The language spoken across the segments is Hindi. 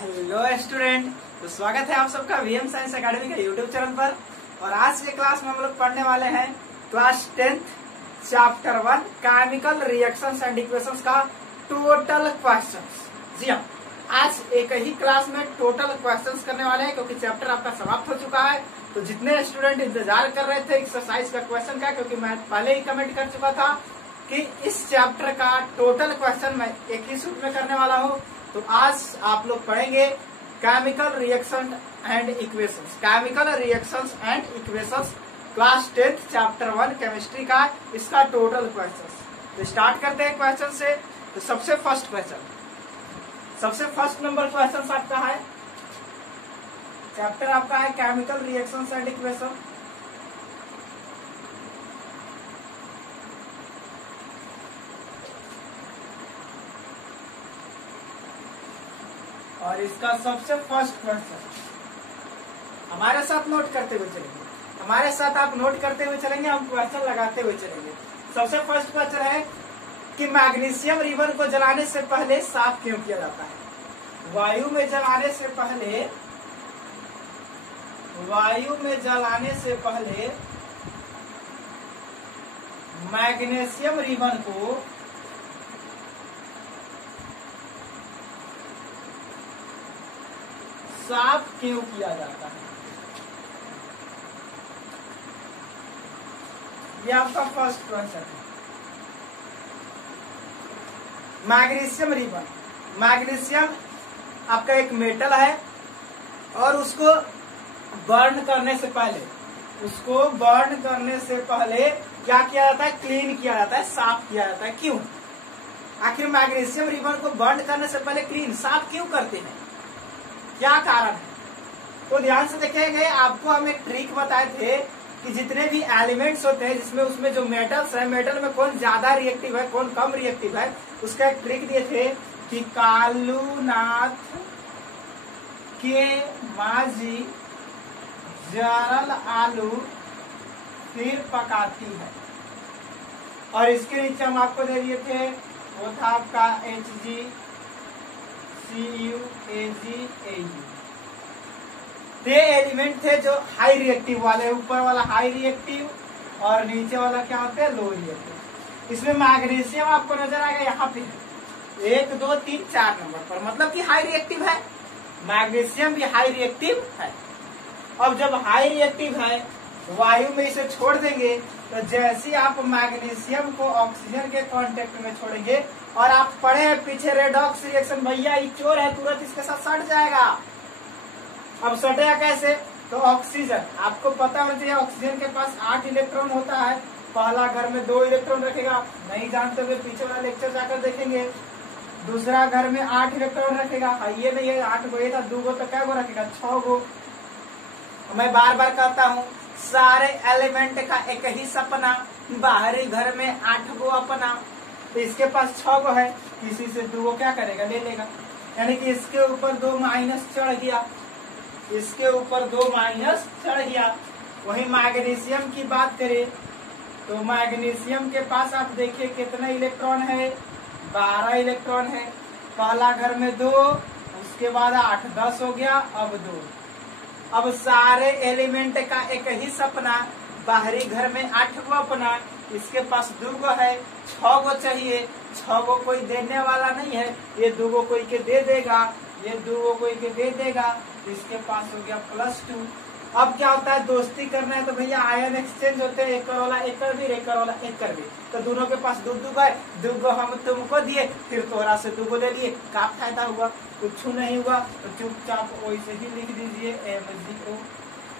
हेलो स्टूडेंट, तो स्वागत है आप सबका वीएम साइंस एकेडमी के यूट्यूब चैनल पर। और आज के क्लास में हम लोग पढ़ने वाले हैं class 10th chapter 1 chemical reactions and equations का टोटल क्वेश्चंस। जी हाँ, आज एक ही क्लास में टोटल क्वेश्चंस करने वाले हैं क्योंकि चैप्टर आपका समाप्त हो चुका है। तो जितने स्टूडेंट इंतजार कर रहे थे एक्सरसाइज का क्वेश्चन का, क्योंकि मैं पहले ही कमेंट कर चुका था कि इस चैप्टर का टोटल क्वेश्चन मैं एक ही सूट में करने वाला हूँ, तो आज आप लोग पढ़ेंगे chemical reaction and equations. Chemical reactions and equations class 10th chapter 1 chemistry का इसका टोटल क्वेश्चंस। तो स्टार्ट करते हैं क्वेश्चन से। तो सबसे फर्स्ट नंबर क्वेश्चन आपका है, चैप्टर आपका है केमिकल रिएक्शंस एंड इक्वेशन। और इसका सबसे फर्स्ट क्वेश्चन हमारे साथ नोट करते हुए चलेंगे, हमारे साथ आप नोट करते हुए चलेंगे, हम क्वेश्चन लगाते हुए चलेंगे। सबसे फर्स्ट क्वेश्चन है कि मैग्नीशियम रिबन को जलाने से पहले साफ क्यों किया जाता है? वायु में जलाने से पहले मैग्नीशियम रिबन को साफ क्यों किया जाता है? ये आपका फर्स्ट क्वेश्चन है। मैग्नीशियम रिबन, मैग्नीशियम आपका एक मेटल है और उसको बर्न करने से पहले क्या किया जाता है? क्लीन किया जाता है, साफ किया जाता है। क्यों? आखिर मैग्नीशियम रिबन को बर्न करने से पहले क्लीन साफ क्यों करते हैं? क्या कारण है? तो ध्यान से देखेंगे, आपको हम एक ट्रिक बताए थे कि जितने भी एलिमेंट्स होते हैं जिसमें उसमें जो मेटल्स है, मेटल में कौन ज्यादा रिएक्टिव है कौन कम रिएक्टिव है, उसका एक ट्रिक दिए थे कि कालूनाथ के माझी जरल आलू फिर पकाती है। और इसके नीचे हम आपको दे दिए थे, वो था आपका HgCuAgAu। ये एलिमेंट थे जो हाई रिएक्टिव वाले, ऊपर वाला हाई रिएक्टिव और नीचे वाला क्या होता है? Low reactive. इसमें मैग्नीशियम आपको नजर आएगा यहाँ पे 1 2 3 4 नंबर पर, मतलब कि हाई रिएक्टिव है। मैग्नीशियम भी हाई रिएक्टिव है। अब जब हाई रिएक्टिव है, वायु में इसे छोड़ देंगे, तो जैसे आप मैग्नीशियम को ऑक्सीजन के कांटेक्ट में छोड़ेंगे, और आप पढ़े हैं पीछे रेडॉक्स रिएक्शन, भैया ये चोर है, तुरंत इसके साथ सट जाएगा। अब सटेगा कैसे? तो ऑक्सीजन, आपको पता होना चाहिए ऑक्सीजन के पास 8 इलेक्ट्रॉन होता है। पहला घर में 2 इलेक्ट्रॉन रखेगा, नहीं जानते हुए पीछे वाला लेक्चर जाकर देखेंगे। दूसरा घर में 8 इलेक्ट्रॉन रखेगा, ये नहीं है 8 गो, ये था 2 गो, तो क्या गो रखेगा? 6 गो। मैं बार बार कहता हूँ, सारे एलिमेंट का एक ही सपना, बाहरी घर में 8 गो अपना। तो इसके पास 6 गो है, किसी से 2 गो क्या करेगा? ले लेगा। यानी कि इसके ऊपर 2 माइनस चढ़ गया, इसके ऊपर 2 माइनस चढ़ गया। वही मैग्नीशियम की बात करें तो मैग्नीशियम के पास आप देखिए कितने इलेक्ट्रॉन है? 12 इलेक्ट्रॉन है। पहला घर में 2, उसके बाद 8 10 हो गया, अब 2। अब सारे एलिमेंट का एक ही सपना, बाहरी घर में 8 गो अपना, इसके पास 2 गो है, 6 गो चाहिए। 6 गो कोई देने वाला नहीं है, ये 2 गो कोई के दे देगा, ये 2 गो कोई के दे देगा, इसके पास हो गया +2। अब क्या होता है? दोस्ती करना है तो भैया आयन एक्सचेंज होते हैं, एक वाला एक कर भी, एक वाला एक कर भी। तो दोनों के पास 2 है, 2 गो हम तुमको दिए, फिर तोहरा से 2 गो ले लिए, क्या फायदा हुआ? कुछ नहीं हुआ। तो चुपचाप वैसे ही लिख दीजिए MgO।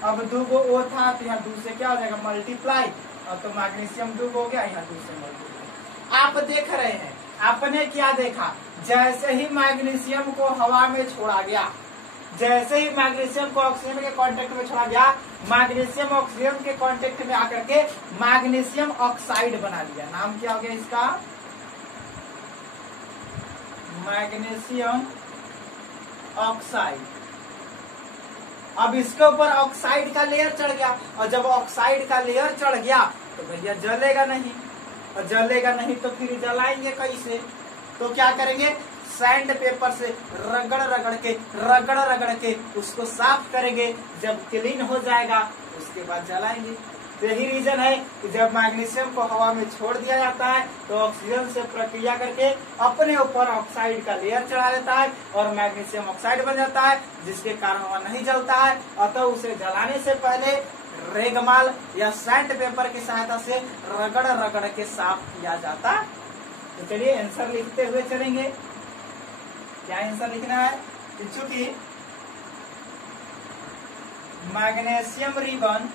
अब 2 गो O था, तो यहाँ 2 से क्या हो जाएगा? मल्टीप्लाई। और तो मैग्नीशियम 2 हो गया, यहाँ 2 से मल्टीप्लाई। आप देख रहे हैं, आपने क्या देखा? जैसे ही मैग्नीशियम को हवा में छोड़ा गया, जैसे ही मैग्नीशियम को ऑक्सीजन के कांटेक्ट में छोड़ा गया, मैग्नीशियम ऑक्सीजन के कांटेक्ट में आकर के मैग्नीशियम ऑक्साइड बना लिया। नाम क्या हो गया इसका? Magnesium oxide. अब इसके ऊपर ऑक्साइड का लेयर चढ़ गया, और जब ऑक्साइड का लेयर चढ़ गया तो भैया जलेगा नहीं, और जलेगा नहीं तो फिर जलाएंगे कैसे? तो क्या करेंगे, सैंड पेपर से रगड़ रगड़ के उसको साफ करेंगे। जब क्लीन हो जाएगा उसके बाद जलाएंगे। यही रीजन है कि जब मैग्नीशियम को हवा में छोड़ दिया जाता है तो ऑक्सीजन से प्रक्रिया करके अपने ऊपर ऑक्साइड का लेयर चढ़ा लेता है और मैग्नीशियम ऑक्साइड बन जाता है, जिसके कारण वह नहीं जलता है। अतः उसे जलाने से पहले रेगमाल या सैंड पेपर की सहायता से रगड़ रगड़ के साफ किया जाता है। तो चलिए आंसर लिखते हुए चलेंगे। क्या आंसर लिखना है? चूंकि मैग्नीशियम रिबन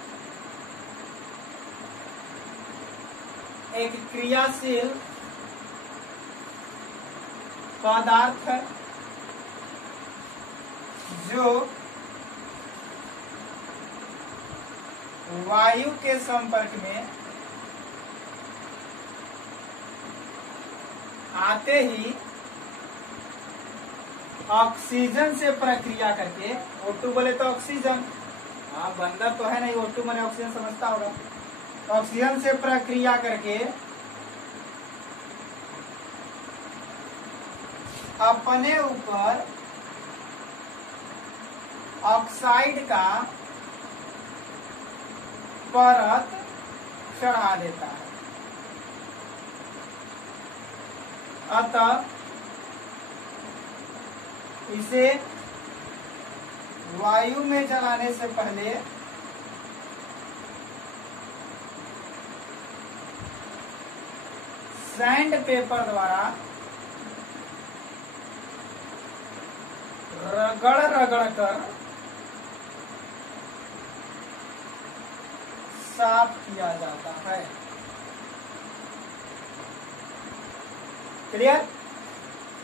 एक क्रियाशील पदार्थ है जो वायु के संपर्क में आते ही ऑक्सीजन से प्रक्रिया करके, O2 बोले तो ऑक्सीजन, हाँ बंदर तो है नहीं, O2 मैंने ऑक्सीजन समझता होगा, ऑक्सीजन से प्रक्रिया करके अपने ऊपर ऑक्साइड का परत चढ़ा देता है। अतः इसे वायु में जलाने से पहले सैंड पेपर द्वारा रगड़ कर साफ किया जाता है। क्लियर?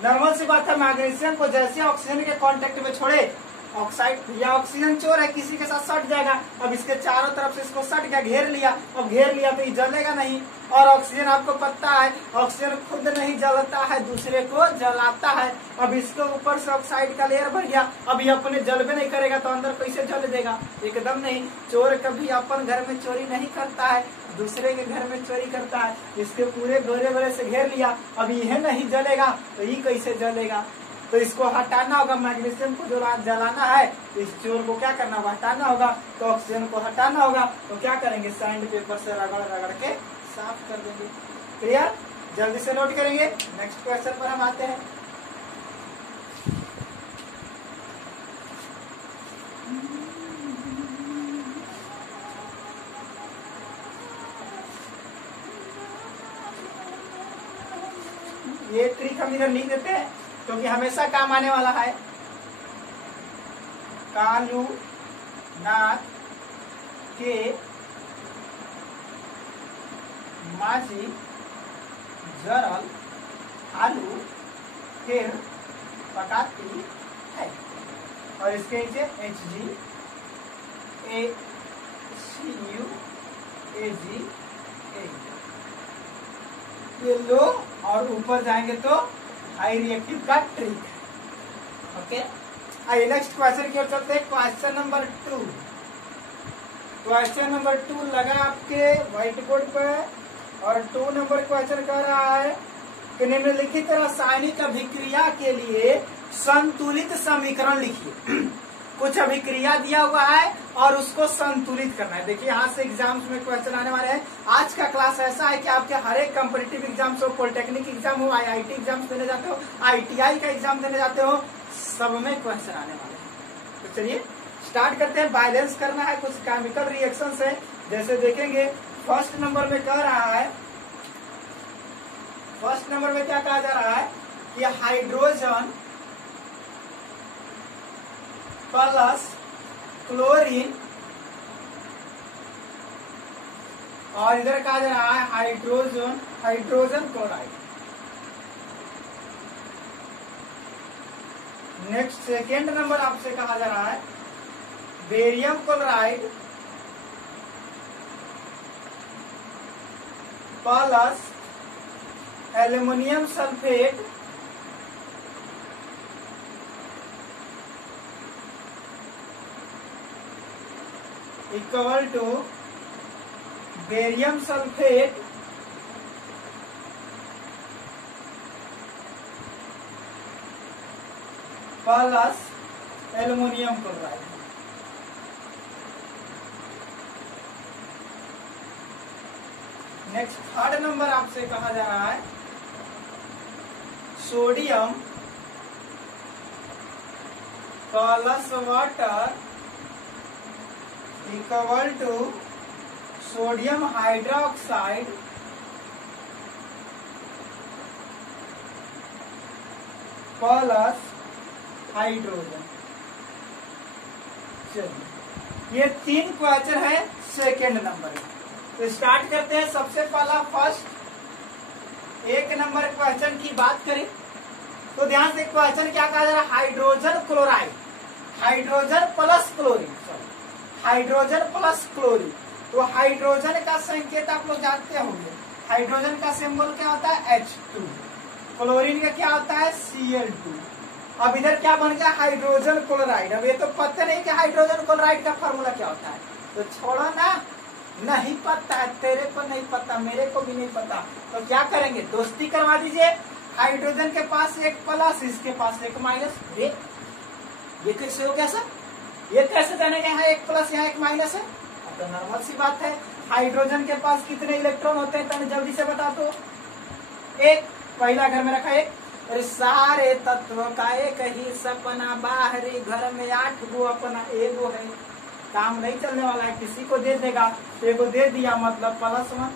नॉर्मल सी बात है, मैग्नीशियम को जैसे ऑक्सीजन के कांटेक्ट में छोड़े, ऑक्साइड या ऑक्सीजन चोर है किसी के साथ सट जाएगा। अब इसके चारों तरफ से इसको सट गया, घेर लिया। अब घेर लिया तो ये जलेगा नहीं। और ऑक्सीजन आपको पता है ऑक्सीजन खुद नहीं जलता है, दूसरे को जलाता है। अब इसके ऊपर से ऑक्साइड का लेयर भर गया, अब ये अपने जलबे नहीं करेगा तो अंदर कैसे जल देगा? एकदम नहीं। चोर कभी अपन घर में चोरी नहीं करता है, दूसरे के घर में चोरी करता है। इसके पूरे गोरे गोरे से घेर लिया, अब यह नहीं जलेगा तो ये कैसे जलेगा? तो इसको हटाना होगा। मैग्नीशियम को जो जलाना है इस चोर को क्या करना होगा? हटाना होगा। तो ऑक्सीजन को हटाना होगा तो क्या करेंगे? सैंड पेपर से रगड़ रगड़ के साफ कर देंगे। क्लियर? जल्दी से नोट करेंगे। नेक्स्ट क्वेश्चन पर हम आते हैं। ये ट्रिक हम इधर लिख देते हैं क्योंकि हमेशा काम आने वाला है। कालू नाथ के माझी जरल आलू फिर पकाती है। और इसके नीचे HgACuAgA ये लो और ऊपर जाएंगे तो हाई रिएक्टिव का ट्रिक। ओके, आइए नेक्स्ट क्वेश्चन की ओर चलते हैं। Question number 2। क्वेश्चन नंबर 2 लगा आपके व्हाइट बोर्ड पर और 2 नंबर क्वेश्चन कह रहा है कि निम्नलिखित रासायनिक अभिक्रिया के लिए संतुलित समीकरण लिखिए। कुछ अभिक्रिया दिया हुआ है और उसको संतुलित करना है। देखिए यहाँ से एग्जाम्स में क्वेश्चन आने वाले हैं। आज का क्लास ऐसा है कि आपके हर एक कॉम्पिटिटिव एग्जाम्स हो, पॉलिटेक्निक एग्जाम हो, IIT एग्जाम देने जाते हो, ITI का एग्जाम देने जाते हो, सब में क्वेश्चन आने वाले हैं। तो चलिए स्टार्ट करते हैं। बैलेंस करना है, कुछ केमिकल रिएक्शंस है। जैसे देखेंगे फर्स्ट नंबर में कह रहा है, फर्स्ट नंबर में क्या कहा जा रहा है कि हाइड्रोजन प्लस क्लोरीन और इधर कहा जा रहा है hydrogen chloride. Next second number आपसे कहा जा रहा है barium chloride plus aluminium sulphate equal to barium sulphate plus aluminium chloride. Next third number आपसे कहा जा रहा है sodium plus water equal to sodium hydroxide plus hydrogen. चलिए ये 3 क्वेश्चन है सेकेंड नंबर। तो स्टार्ट करते हैं। सबसे पहला फर्स्ट 1 नंबर क्वेश्चन की बात करें तो ध्यान से क्वेश्चन क्या कहा जा रहा है, hydrogen chloride, hydrogen plus chlorine, sorry hydrogen plus chlorine. तो हाइड्रोजन का संकेत आप लोग जानते होंगे, हाइड्रोजन का सिंबल क्या होता है H2, क्लोरीन का क्या होता है Cl2। अब इधर क्या बन गया हाइड्रोजन क्लोराइड। अब ये तो पता नहीं कि हाइड्रोजन क्लोराइड का फॉर्मूला क्या होता है, तो छोड़ो ना, नहीं पता है, तेरे को नहीं पता, मेरे को भी नहीं पता, तो क्या करेंगे दोस्ती करवा दीजिए। हाइड्रोजन के पास एक प्लस, इसके पास एक माइनस। ये कैसे हो गया सर, ये कैसे जानेंगे यहाँ एक प्लस यहाँ एक माइनस है, तो नॉर्मल सी बात है। हाइड्रोजन के पास कितने इलेक्ट्रॉन होते हैं तो जल्दी से बता दो, एक, पहला घर में रखा एक। अरे सारे तत्व का एक ही सपना, बाहरी घर में 8 गो अपना, एगो है, काम नहीं चलने वाला है, किसी को दे देगा, एगो दे दिया मतलब +1।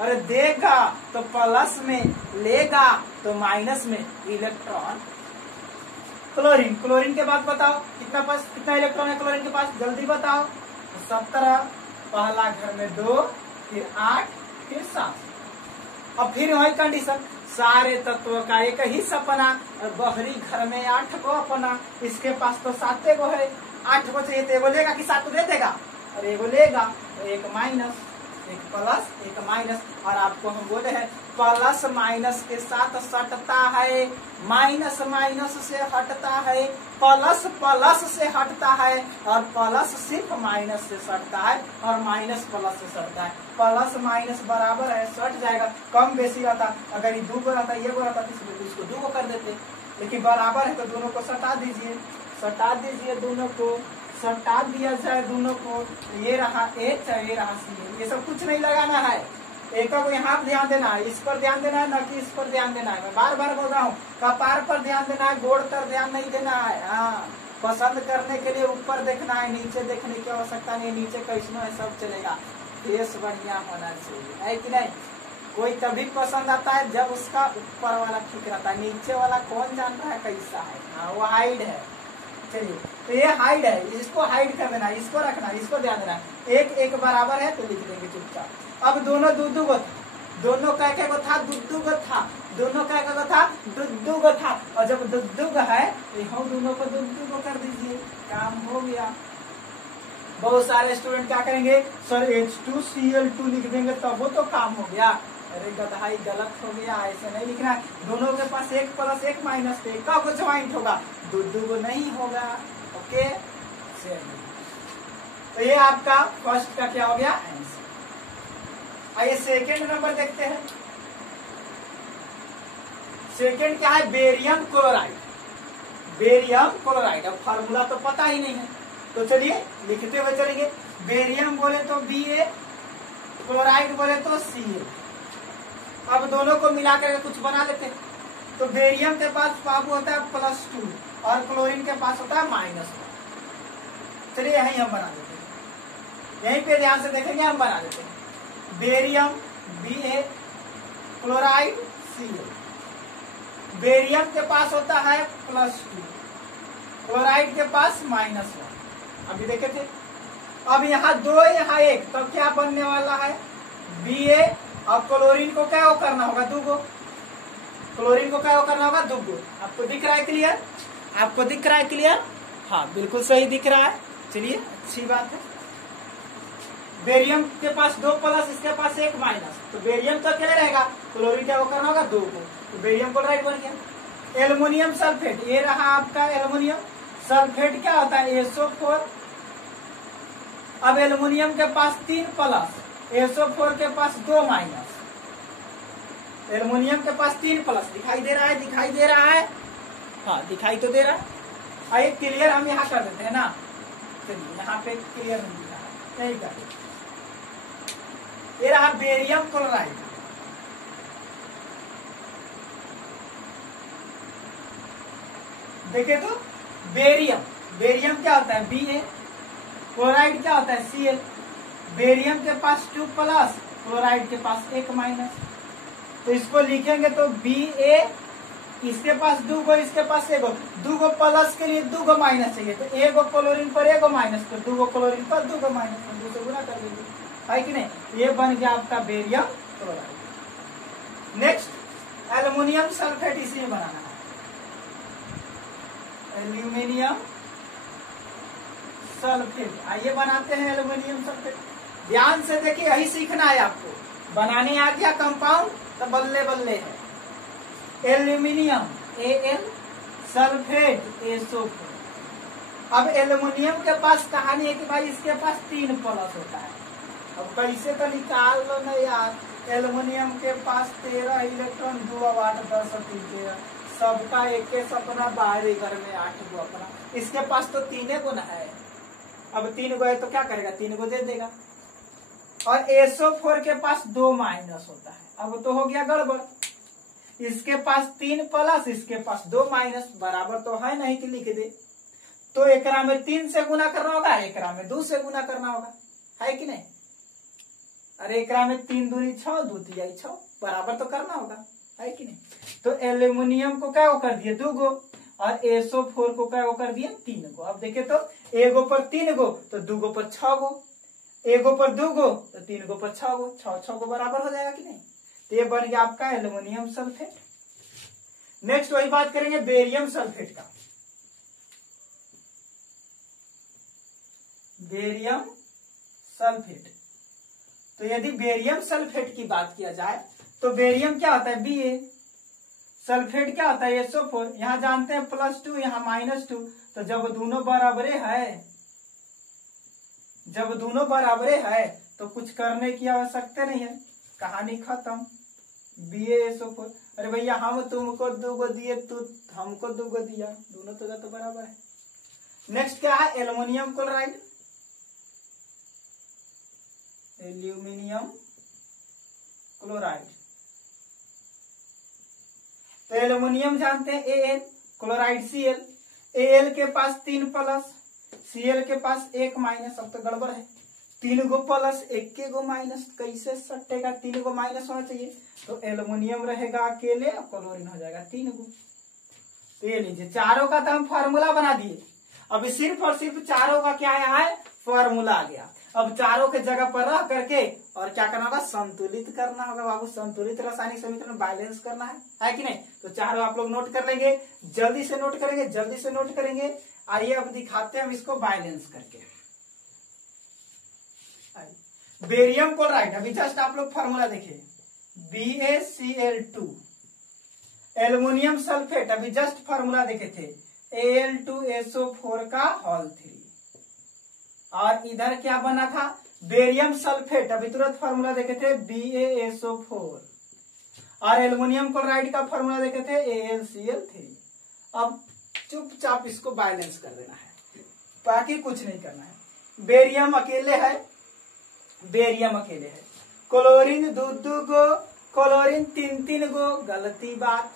अरे देगा तो प्लस में, लेगा तो माइनस में इलेक्ट्रॉन। क्लोरीन, क्लोरीन के बाद बताओ कितना इलेक्ट्रॉन है क्लोरीन के पास, जल्दी बताओ। 17, पहला घर में 2, फिर 8, फिर 7। अब फिर वही कंडीशन, सारे तत्व का एक ही सपना, और बाहरी घर में 8 गो अपना, इसके पास तो 7 गो है, 8 गो चाहिए तो एगो लेगा कि 7 दे देगा, और एगो लेगा तो एक माइनस, एक प्लस एक माइनस। और आपको हम बोले हैं प्लस माइनस के साथ सटता है, माइनस माइनस से हटता है, प्लस प्लस से हटता है, और प्लस सिर्फ माइनस से सटता है, और माइनस प्लस से सटता है। प्लस माइनस बराबर है, सट जाएगा, कम बेसी रहता, अगर ये 2 गो रहता, ये गो रहता तो इसको 2 गो कर देते, लेकिन बराबर है तो दोनों को सटा दीजिए, सटा दीजिए दोनों को, सटा दिया जाए दोनों को, ये रहा H, ये रहा Cl। ये सब कुछ नहीं लगाना है, एक को यहाँ ध्यान देना है, इस पर ध्यान देना है, न कि इस पर ध्यान देना है। मैं बार बार बोल रहा हूँ, कपार पर ध्यान देना है, गोड़ पर ध्यान नहीं देना है। हाँ, पसंद करने के लिए ऊपर देखना है, नीचे देखने की आवश्यकता नहीं, नीचे कैसनो है सब चलेगा, फेस बढ़िया होना चाहिए, है कि नहीं। कोई तभी पसंद आता है जब उसका ऊपर वाला ठीक रहता है, नीचे वाला कौन जान रहा है कैसा है। हाँ, वो हाइड है। चलिए, तो ये हाइड है, इसको हाइड कर देना, इसको रखना, इसको ध्यान देना। एक एक बराबर है तो लिख देंगे चुपचाप। अब दोनों दो गो था, दोनों का क्या था, दो गो था, दोनों का क्या था, दो गो था, और जब दो गो है तो हम दोनों को दो गो कर दीजिए, काम हो गया। बहुत सारे स्टूडेंट क्या करेंगे, सर H2Cl2 लिख देंगे तब वो तो काम हो गया। अरे गधाई, गलत हो गया, ऐसे नहीं लिखना है। दोनों के पास एक प्लस एक माइनस थे, का कुछ ज्वाइंट होगा, दो नहीं होगा। ओके, तो ये आपका फर्स्ट का क्या हो गया आंसर। आइए सेकेंड नंबर देखते हैं। सेकेंड क्या है, बेरियम क्लोराइड। बेरियम क्लोराइड, अब फार्मूला तो पता ही नहीं है, तो चलिए लिखते हुए चलेंगे। बेरियम बोले तो Ba, क्लोराइड बोले तो Ca। अब दोनों को मिलाकर कुछ बना लेते हैं। तो बेरियम के पास बाबू होता है +2 और क्लोरीन के पास होता है -1। चलिए यही हम बना देते हैं, यहीं पे ध्यान से देखेंगे, हम बना देते हैं। Barium Ba, chloride Ca। Barium के पास होता है +2, क्लोराइड के पास -1। अभी देखे थे। अब यहाँ 2 यहाँ 1, तो क्या बनने वाला है, Ba, और क्लोरीन को क्या करना होगा, 2 गो, क्लोरीन को क्या करना होगा, 2 गो। आपको दिख रहा है क्लियर, आपको दिख रहा है क्लियर, हाँ बिल्कुल सही दिख रहा है। चलिए अच्छी बात है। बेरियम के पास 2 प्लस, इसके पास 1 माइनस, तो बेरियम तो क्या रहेगा, क्लोरीन क्या करना होगा, 2 गो, तो बेरियम क्लोराइड बन गया। एल्युमिनियम सल्फेट, ये रहा आपका एल्युमिनियम सल्फेट, क्या होता है SO4। अब एल्युमिनियम के पास 3 प्लस, SO4 के पास 2 माइनस, एल्युमिनियम के पास 3 प्लस, दिखाई दे रहा है, दिखाई दे रहा है, हाँ दिखाई तो दे रहा है। आइए क्लियर हम यहाँ कर देते हैं ना, चलिए यहाँ पे क्लियर नहीं दिखा है, यही कर ये रहा बेरियम क्लोराइड। देखे तो बेरियम, बेरियम क्या होता है Ba, क्लोराइड क्या होता है Cl। बेरियम के पास 2 प्लस, क्लोराइड के पास 1 माइनस, तो इसको लिखेंगे तो Ba, इसके पास 2 गो, इसके पास 1 गो, 2 गो प्लस के लिए 2 गो माइनस चाहिए, तो 1 गो क्लोरीन पर 1 गो माइनस, तो 2 गो क्लोरीन पर 2 गो माइनस, 2 से गुना कर लीजिए, है कि नहीं। ये बन गया आपका barium chloride. Next aluminium sulphate, इसी में बनाना है एल्यूमिनियम सल्फेट। आइए बनाते हैं एल्युमिनियम सल्फेट। ध्यान से देखिए, यही सीखना है आपको, बनाने आ गया कंपाउंड तो बल्ले बल्ले है। Aluminium Al, sulphate SO4। अब एल्युमिनियम के पास कहानी है कि भाई इसके पास 3 प्लस होता है। अब कैसे तो निकाल लो ना यार, एल्युमिनियम के पास 13 इलेक्ट्रॉन, 2 8 10 3 13, सबका एक सपना, बाहरी घर में 8 गो अपना, इसके पास तो 3 गो ना है। अब 3 गो है तो क्या करेगा, 3 गो दे देगा। और SO4 के पास 2 माइनस होता है। अब तो हो गया गड़बड़, इसके पास 3 प्लस, इसके पास 2 माइनस, बराबर तो है नहीं कि लिख दे, तो एकरा में 3 से गुना करना होगा, एकरा में 2 से गुना करना होगा, है कि नहीं। अरे एकरा में 3 दूनी 6, 2 तिहाई 6, बराबर तो करना होगा, है कि नहीं। तो एल्युमिनियम को क्या कर दिए 2 गो, और SO4 को क्या कर दिए 3 गो। अब देखे तो 1 गो पर 3 गो, तो 2 गो पर 6 गो, 1 गो पर 2 गो, तो 3 गो पर 6 गो, 6 गो बराबर हो जाएगा कि नहीं। तो ये बन गया आपका एल्युमिनियम सल्फेट। नेक्स्ट वही बात करेंगे बेरियम सल्फेट का। बेरियम सल्फेट, तो यदि बेरियम सल्फेट की बात किया जाए तो बेरियम क्या होता है Ba, सल्फेट क्या होता है SO4। यहां जानते हैं +2, यहां -2, तो जब दोनों बराबरे है, जब दोनों बराबरे है तो कुछ करने की आवश्यकता नहीं है, कहानी खत्म। BaSO4, अरे भैया हम तुमको 2 गो दिए, तू हमको 2 गो दिया, दोनों तो बराबर है। नेक्स्ट क्या है एल्युमिनियम क्लोराइड, एल्यूमिनियम क्लोराइड। तो एल्युमिनियम जानते हैं Al, क्लोराइड Cl। Al के पास 3 प्लस, Cl के पास 1 माइनस। अब तो गड़बड़ है, 3 गो प्लस 1 गो माइनस, कैसे सटेगा, 3 गो माइनस होना चाहिए, तो एल्युमिनियम रहेगा अकेले और क्लोरीन हो जाएगा 3 गो। तो ये लीजिए, चारों का तो हम फार्मूला बना दिए। अब सिर्फ और सिर्फ चारों का क्या आया है, फार्मूला आ गया। अब चारों के जगह पर रह करके और क्या करना होगा, संतुलित करना होगा बाबू, संतुलित रासायनिक समीकरण बैलेंस करना है कि नहीं। तो चारों आप लोग नोट कर लेंगे, जल्दी से नोट करेंगे, जल्दी से नोट करेंगे। आइए अब दिखाते हैं हम इसको बैलेंस करके। बेरियम क्लोराइड, अभी जस्ट आप लोग फार्मूला देखिए, BaCl2। एल्युमिनियम सल्फेट, अभी जस्ट फार्मूला देखे थे, Al2SO4 का होल 3। और इधर क्या बना था, बेरियम सल्फेट, अभी तुरंत फार्मूला देखे थे BaSO4। और एल्युमिनियम क्लोराइड का फार्मूला देखे थे AlCl3। अब चुपचाप इसको बैलेंस कर देना है, बाकी कुछ नहीं करना है। बेरियम अकेले है, बेरियम अकेले है, क्लोरीन 2 गो, क्लोरीन 3 गो, गलती बात,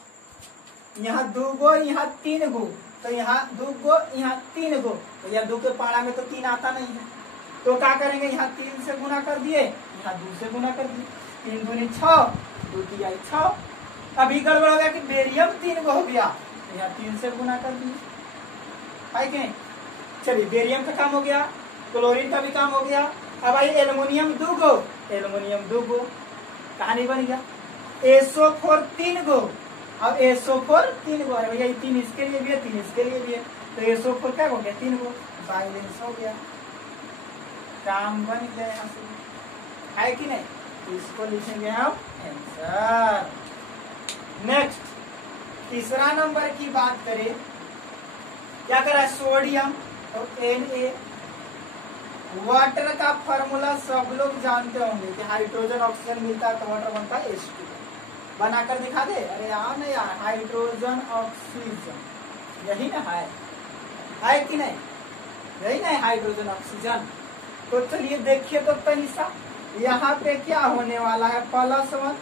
यहाँ 2 गो, यहाँ 3 गो, तो यहाँ 2 गो, यहाँ 3 गो, तो यहाँ 2 के पारा में तो 3 आता नहीं है, तो क्या करेंगे, यहाँ 3 से गुना कर दिए, यहाँ 2 से गुना कर दिए, 3 दूनी 6, 2 तिहाई 6। अभी गड़बड़ हो गया कि बेरियम 3 गो हो गया, तो यहाँ 3 से गुना कर दिए, है कि नहीं। चलिए बेरियम का काम हो गया, क्लोरीन का भी काम हो गया। अब आई एल्युमिनियम 2 गो, एल्युमिनियम 2 गो, कहानी बन गया। SO4 3 गो, अब SO4 3 गो, भैया 3 इसके लिए भी है, 3 इसके लिए भी है, तो SO4 क्या हो गया 3 गो, बैलेंस हो गया, काम बन गया यहाँ से, है कि नहीं। इसको लिखेंगे हम आंसर। नेक्स्ट तीसरा नंबर की बात करें, क्या करा सोडियम और Na। वाटर का फॉर्मूला सब लोग जानते होंगे कि हाइड्रोजन ऑक्सीजन मिलता है तो वाटर बनता है H2। बनाकर दिखा दे, अरे यार ना यार, हाइड्रोजन ऑक्सीजन, यही ना है, है कि नहीं, यही नहीं हाइड्रोजन ऑक्सीजन। तो चलिए देखिए तो तनिषा, यहाँ पे क्या होने वाला है, +1,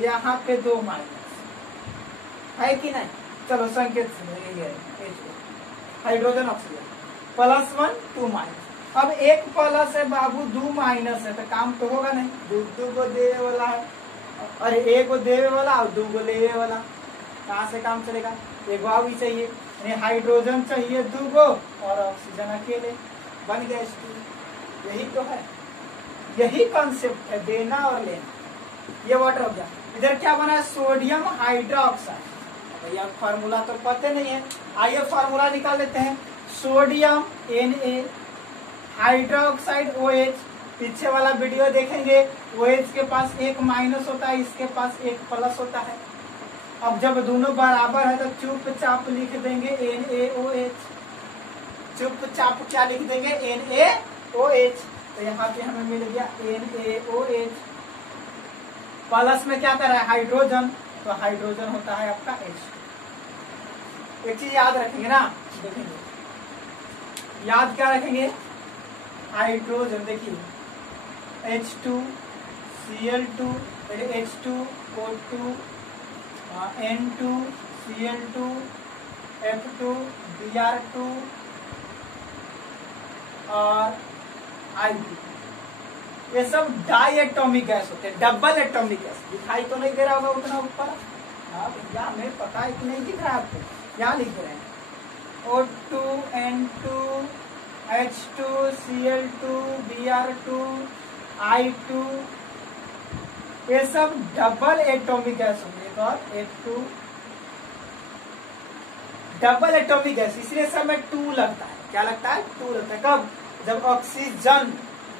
यहाँ पे 2 माइनस, है कि नहीं। चलो संकेत सुनो, यही है हाइड्रोजन ऑक्सीजन, +1 2 माइनस। अब एक प्लस है बाबू, 2 माइनस है, तो काम तो होगा नहीं, 2 को देवे वाला है, अरे 1 को देवे वाला और 2 को लेवे वाला, कहाँ से काम चलेगा। एक और भी चाहिए, यानी हाइड्रोजन चाहिए 2 को और ऑक्सीजन अकेले, बन गया H2। यही तो है, यही कॉन्सेप्ट है, देना और लेना। ये वाटर हो गया। इधर क्या बना है, सोडियम हाइड्रोक्साइड। भैया फार्मूला तो पता नहीं है, आइए फार्मूला निकाल लेते हैं। Sodium Na, hydroxide OH। पीछे वाला वीडियो देखेंगे, OH के पास 1 माइनस होता है, इसके पास 1 प्लस होता है। अब जब दोनों बराबर है तो चुपचाप लिख देंगे NaOH, चुपचाप क्या लिख देंगे, NaOH। तो यहाँ पे हमें मिल गया NaOH। प्लस में क्या कर रहा है, हाइड्रोजन, तो हाइड्रोजन होता है आपका H। एक चीज याद रखेंगे ना, देखेंगे याद क्या रखेंगे, हाइड्रोजन देखिए H2Cl2, H2O2, N2Cl2, F2Br2 और I2। ये सब डाई एटॉमिक गैस होते हैं, डबल एटॉमिक गैस। दिखाई तो नहीं दे रहा होगा उतना ऊपर, हाँ भैया हमें पता है कि नहीं दिख रहा है आपको, यहाँ लिख रहे हैं O2, N2, H2Cl2, Br2, I2, ये सब डबल एटॉमिक गैस होंगे। और F2 डबल एटॉमिक गैस, इसलिए सब में 2 लगता है। क्या लगता है, 2 लगता है। कब, जब ऑक्सीजन,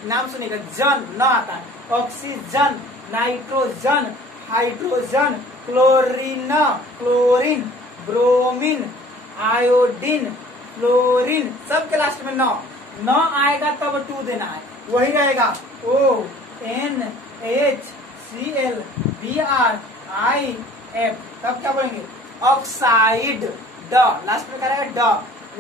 नाम सुनेगा, जन न आता है, oxygen, nitrogen, hydrogen, chlorine, chlorine, bromine, iodine, fluorine, सब के लास्ट में न आएगा तब 2 देना है। वही रहेगा ONHCl BrIF, तब क्या बोलेंगे, ऑक्साइड, ड लास्ट में क्या रहेगा, ड।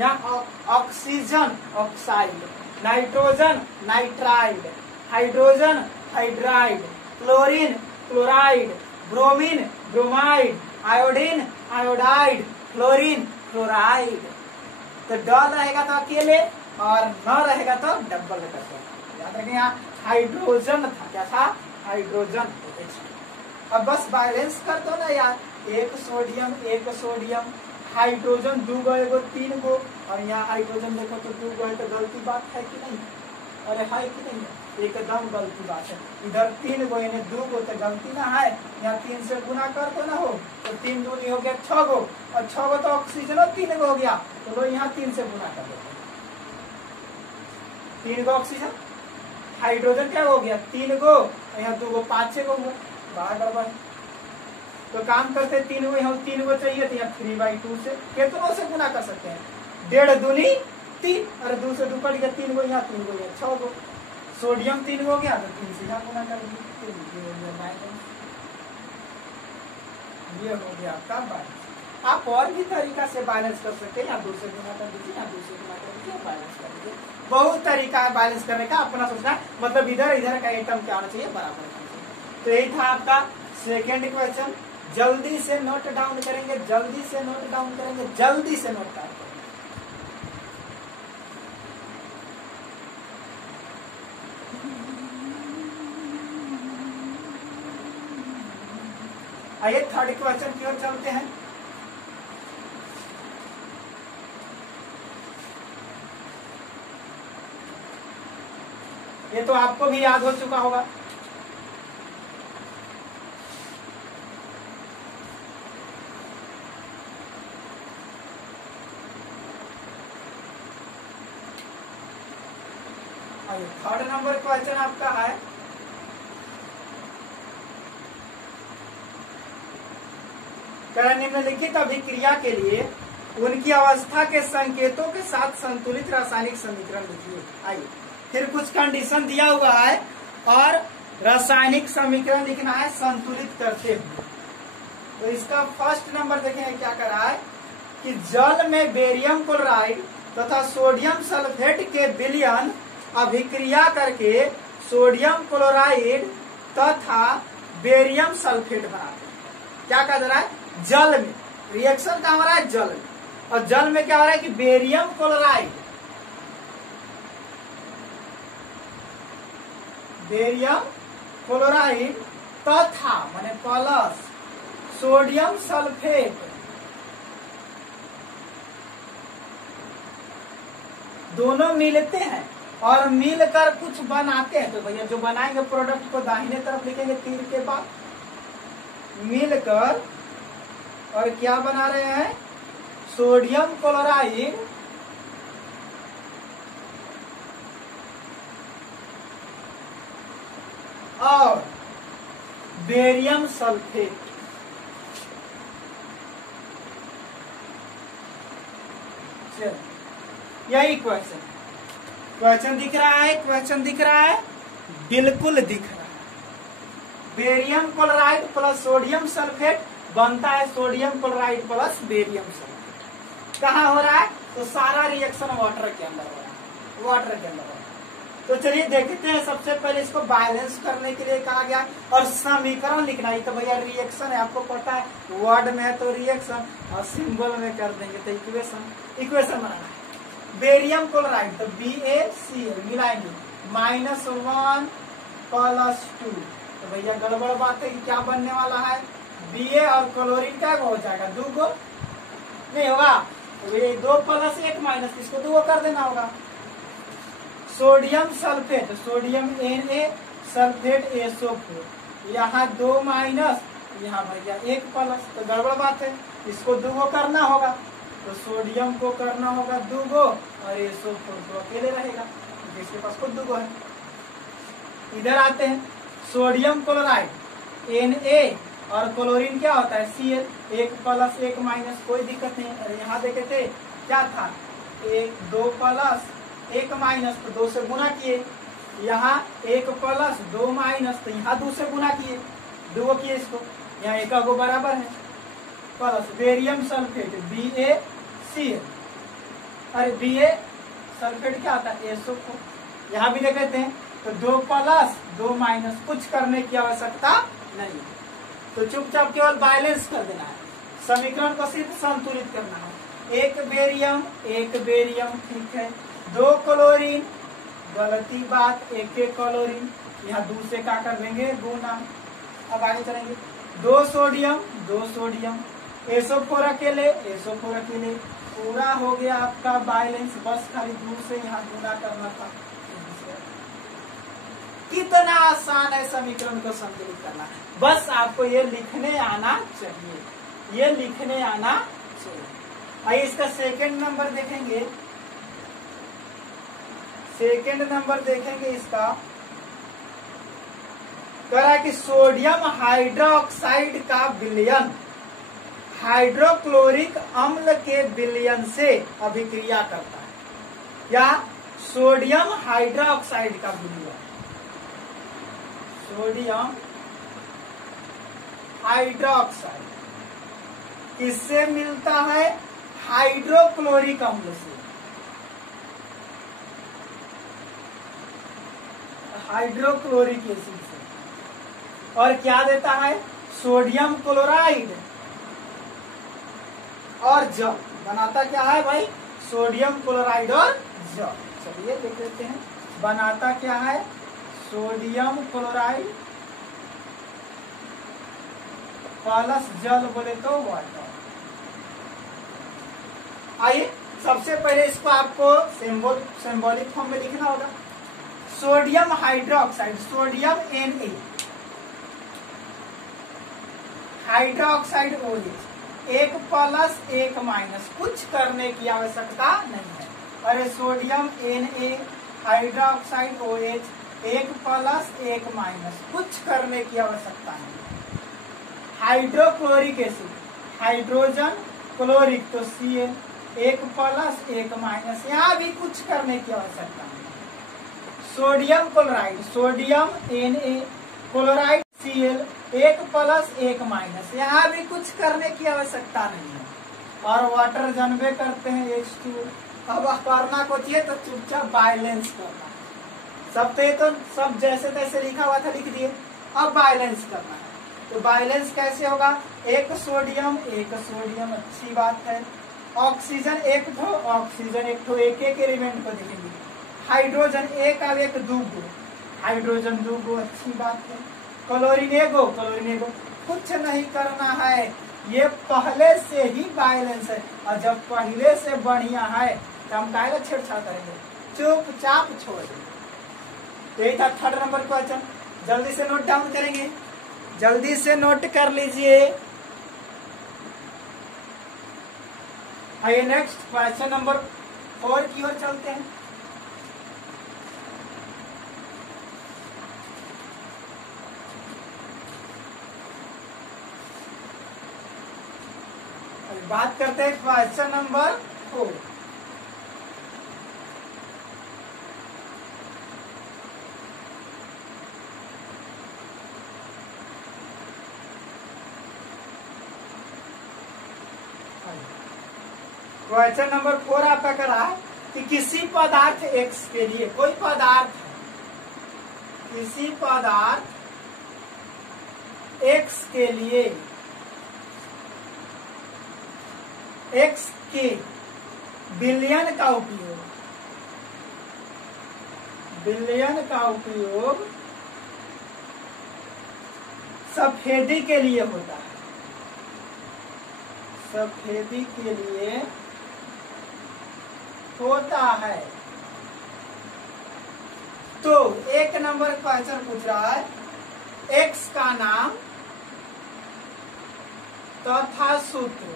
यहाँ oxygen oxide, nitrogen nitride, hydrogen hydride, chlorine chloride, bromine bromide, iodine iodide, fluorine chloride. तो ड रहेगा तो अकेले और न रहेगा तो डबल करके याद रखें। यहाँ हाइड्रोजन था, क्या था, हाइड्रोजन। अब बस बैलेंस कर दो ना यार, 1 सोडियम, हाइड्रोजन 2 गो, 1 3 गो, और यहाँ हाइड्रोजन देखो तो 2 गो है, तो गलती बात है कि नहीं, अरे है कि नहीं, एकदम गलती बात है। इधर 3 गो यानी 2 गो, तो गलती ना है, यहाँ 3 से गुना कर दो ना हो, तो 3 दूनी हो गया 6 गो, और 6 गो तो ऑक्सीजन 3 गो हो गया, तो लो यहाँ 3 से गुना कर देते हैं, 3 गो ऑक्सीजन, हाइड्रोजन क्या हो गया 3 गो, यहाँ 2 गो 5 6 गो हुआ, बराबर। तो काम करते 3 गो, यहाँ 3 गो चाहिए तो यहाँ 3/2 से कितनों से गुना कर सकते हैं, 1.5 दूनी 3, और 2 से 2 कट गया, 3 गो यहाँ 3 गो यहाँ 6 गो। सोडियम 3 गो गया तो 3 से यहाँ गुना कर दिया, ये हो गया आपका बैलेंस। आप और भी तरीका से बैलेंस कर सकते हैं, यहाँ 2 से गुना कर दीजिए, यहाँ 2 से गुना कर दीजिए, बैलेंस कर दीजिए। बहुत तरीका है बैलेंस करने का, अपना सोचना है, मतलब इधर का आइटम क्या होना चाहिए, बराबर होना चाहिए। तो यही था आपका सेकेंड क्वेश्चन। जल्दी से नोट डाउन करेंगे, जल्दी से नोट डाउन करेंगे, जल्दी से नोट डाउन करेंगे। आइए थर्ड क्वेश्चन की ओर चलते हैं। ये तो आपको भी याद हो चुका होगा। थर्ड नंबर क्वेश्चन आपका है, निम्नलिखित अभिक्रिया के लिए उनकी अवस्था के संकेतों के साथ संतुलित रासायनिक समीकरण लिखिए। आइए, फिर कुछ कंडीशन दिया हुआ है और रासायनिक समीकरण लिखना है संतुलित करते हुए। तो इसका फर्स्ट नंबर देखें क्या कर रहा है कि जल में बेरियम क्लोराइड तथा सोडियम सल्फेट के विलयन अभिक्रिया करके सोडियम क्लोराइड तथा बेरियम सल्फेट बनाते हैं। क्या कह रहा है? जल में रिएक्शन कहाँ हो रहा है? जल में। और जल में क्या हो रहा है कि बेरियम क्लोराइड तथा माने प्लस सोडियम सल्फेट दोनों मिलते हैं और मिलकर कुछ बनाते हैं। तो भैया जो बनाएंगे प्रोडक्ट को दाहिने तरफ लिखेंगे तीर के बाद, मिलकर और क्या बना रहे हैं? सोडियम क्लोराइड और बेरियम सल्फेट। यही क्वेश्चन दिख रहा है? क्वेश्चन दिख रहा है? बिल्कुल दिख रहा है। Barium chloride plus sodium sulphate बनता है sodium chloride plus barium sulphate. कहाँ हो रहा है? तो सारा रिएक्शन वाटर के अंदर हो रहा है, वाटर के अंदर हो रहा है। तो चलिए देखते हैं। सबसे पहले इसको बैलेंस करने के लिए कहा गया और समीकरण लिखना है। तो भैया रिएक्शन है, आपको पता है वर्ड में है तो रिएक्शन, और सिंबल में कर देंगे तो इक्वेशन बनाना है। बेरियम क्लोराइड तो BaCl मिलाएंगे -1 + 2। तो भैया गड़बड़ बात है कि क्या बनने वाला है? Ba और क्लोरीन क्या हो जाएगा? 2 गो नहीं होगा, तो ये 2 + 1 माइनस, इसको 2 कर देना होगा। Sodium sulphate, sodium Na sulphate SO4, यहाँ 2 माइनस, यहाँ भैया 1 प्लस, तो गड़बड़ बात है, इसको 2 करना होगा। तो सोडियम को करना होगा 2 और SO4 तो अकेले रहेगा, जिसके पास खुद 2 है। इधर आते हैं, सोडियम क्लोराइड Na और क्लोरीन क्या होता है? Cl, 1 + 1 माइनस, कोई दिक्कत नहीं। अरे यहाँ देखे थे क्या था? 2 + 1 माइनस, तो 2 से गुना किए। यहाँ 1 + 2 माइनस, तो यहाँ 2 से गुना किए, 2 किए इसको, यहाँ 1 को बराबर है। प्लस बेरियम सल्फेट BaCl, अरे Ba सल्फेट क्या होता है? SO4, यहाँ भी देख लेते हैं। तो 2 + 2 माइनस, कुछ करने की आवश्यकता नहीं, तो चुपचाप केवल बैलेंस कर देना है। समीकरण को सिर्फ संतुलित करना है। 1 बेरियम, 1 बेरियम, ठीक है। 2 क्लोरीन, गलती बात, 1 क्लोरीन, यहाँ 2 से क्या कर देंगे? गुना। अब आगे चलेंगे। 2 सोडियम, 2 सोडियम, SO4 अकेले, SO4 अकेले, पूरा हो गया आपका बैलेंस। बस खाली 2 से यहाँ गुना करना था। कितना आसान है समीकरण को संतुलित करना, बस आपको ये लिखने आना चाहिए, ये लिखने आना चाहिए। आइए इसका सेकंड नंबर देखेंगे। सेकंड नंबर देखेंगे इसका, कह रहा है कि सोडियम हाइड्रोक्साइड का विलयन हाइड्रोक्लोरिक अम्ल के विलयन से अभिक्रिया करता है। या सोडियम हाइड्रोक्साइड का विलयन, सोडियम हाइड्रोक्साइड किससे मिलता है? हाइड्रोक्लोरिक अम्ल से, हाइड्रोक्लोरिक एसिड से। और क्या देता है? सोडियम क्लोराइड और जल। बनाता क्या है भाई? सोडियम क्लोराइड और जल। चलिए देख लेते हैं बनाता क्या है। सोडियम क्लोराइड प्लस जल बोले तो वाटर। आइए सबसे पहले इसको आपको सिंबॉलिक फॉर्म में लिखना होगा। Sodium hydroxide, sodium Na, hydroxide OH, 1 + 1 minus, कुछ करने की आवश्यकता नहीं है। अरे sodium Na hydroxide OH, 1 + 1 minus, कुछ करने की आवश्यकता नहीं। हाइड्रोक्लोरिक एसिड, हाइड्रोजन क्लोरिक तो Cl, 1 + 1 माइनस, यहाँ भी कुछ करने की आवश्यकता नहीं। Sodium chloride, sodium Na chloride Cl, 1 + 1 minus, यहाँ भी कुछ करने की आवश्यकता नहीं है। और वाटर जनबे करते हैं H2। अब करना को चाहिए तो चुपचाप बैलेंस करना। सब तो ये तो सब जैसे तैसे लिखा हुआ था लिख दिए, अब बैलेंस करना है। तो बैलेंस कैसे होगा, एक सोडियम अच्छी बात है, ऑक्सीजन एक ठो एक एलिमेंट को देखेंगे, हाइड्रोजन एक अब एक दूगो, हाइड्रोजन दूगो अच्छी बात है, क्लोरीन एगो कुछ नहीं करना है, ये पहले से ही बैलेंस है। और जब पहले से बढ़िया है तो हम काहे छेड़छाड़ करेंगे, चुपचाप छोड़ देंगे। यही था 3rd नंबर क्वेश्चन। जल्दी से नोट डाउन करेंगे, जल्दी से नोट कर लीजिए। आइए नेक्स्ट क्वेश्चन नंबर 4 की ओर चलते हैं। बात करते हैं क्वेश्चन नंबर 4। क्वेश्चन नंबर 4 आपका करा है कि किसी पदार्थ X के लिए, कोई पदार्थ है, किसी पदार्थ X के लिए X के बिलियन का उपयोग सफेदी के लिए होता है, सफेदी के लिए होता है। तो 1 नंबर क्वेश्चन पूछ रहा है X का नाम तथा सूत्र,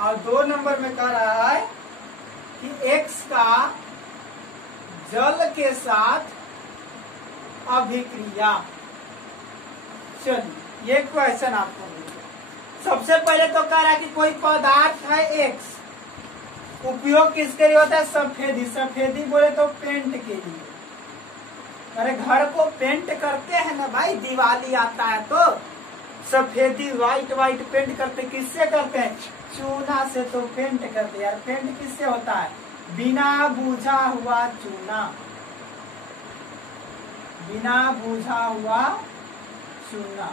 और 2 नंबर में कह रहा है कि X का जल के साथ अभिक्रिया। चलिए ये क्वेश्चन आपको मिलेगा। सबसे पहले तो कह रहा है कि कोई पदार्थ है X, उपयोग किसके लिए होता है, सफेदी बोले तो पेंट के लिए। अरे घर को पेंट करते हैं ना भाई, दिवाली आता है तो सफेदी व्हाइट पेंट करते, किससे करते हैं, चूना से तो पेंट करते हैं। यार पेंट किससे होता है, बिना बुझा हुआ चूना, बिना बुझा हुआ चूना।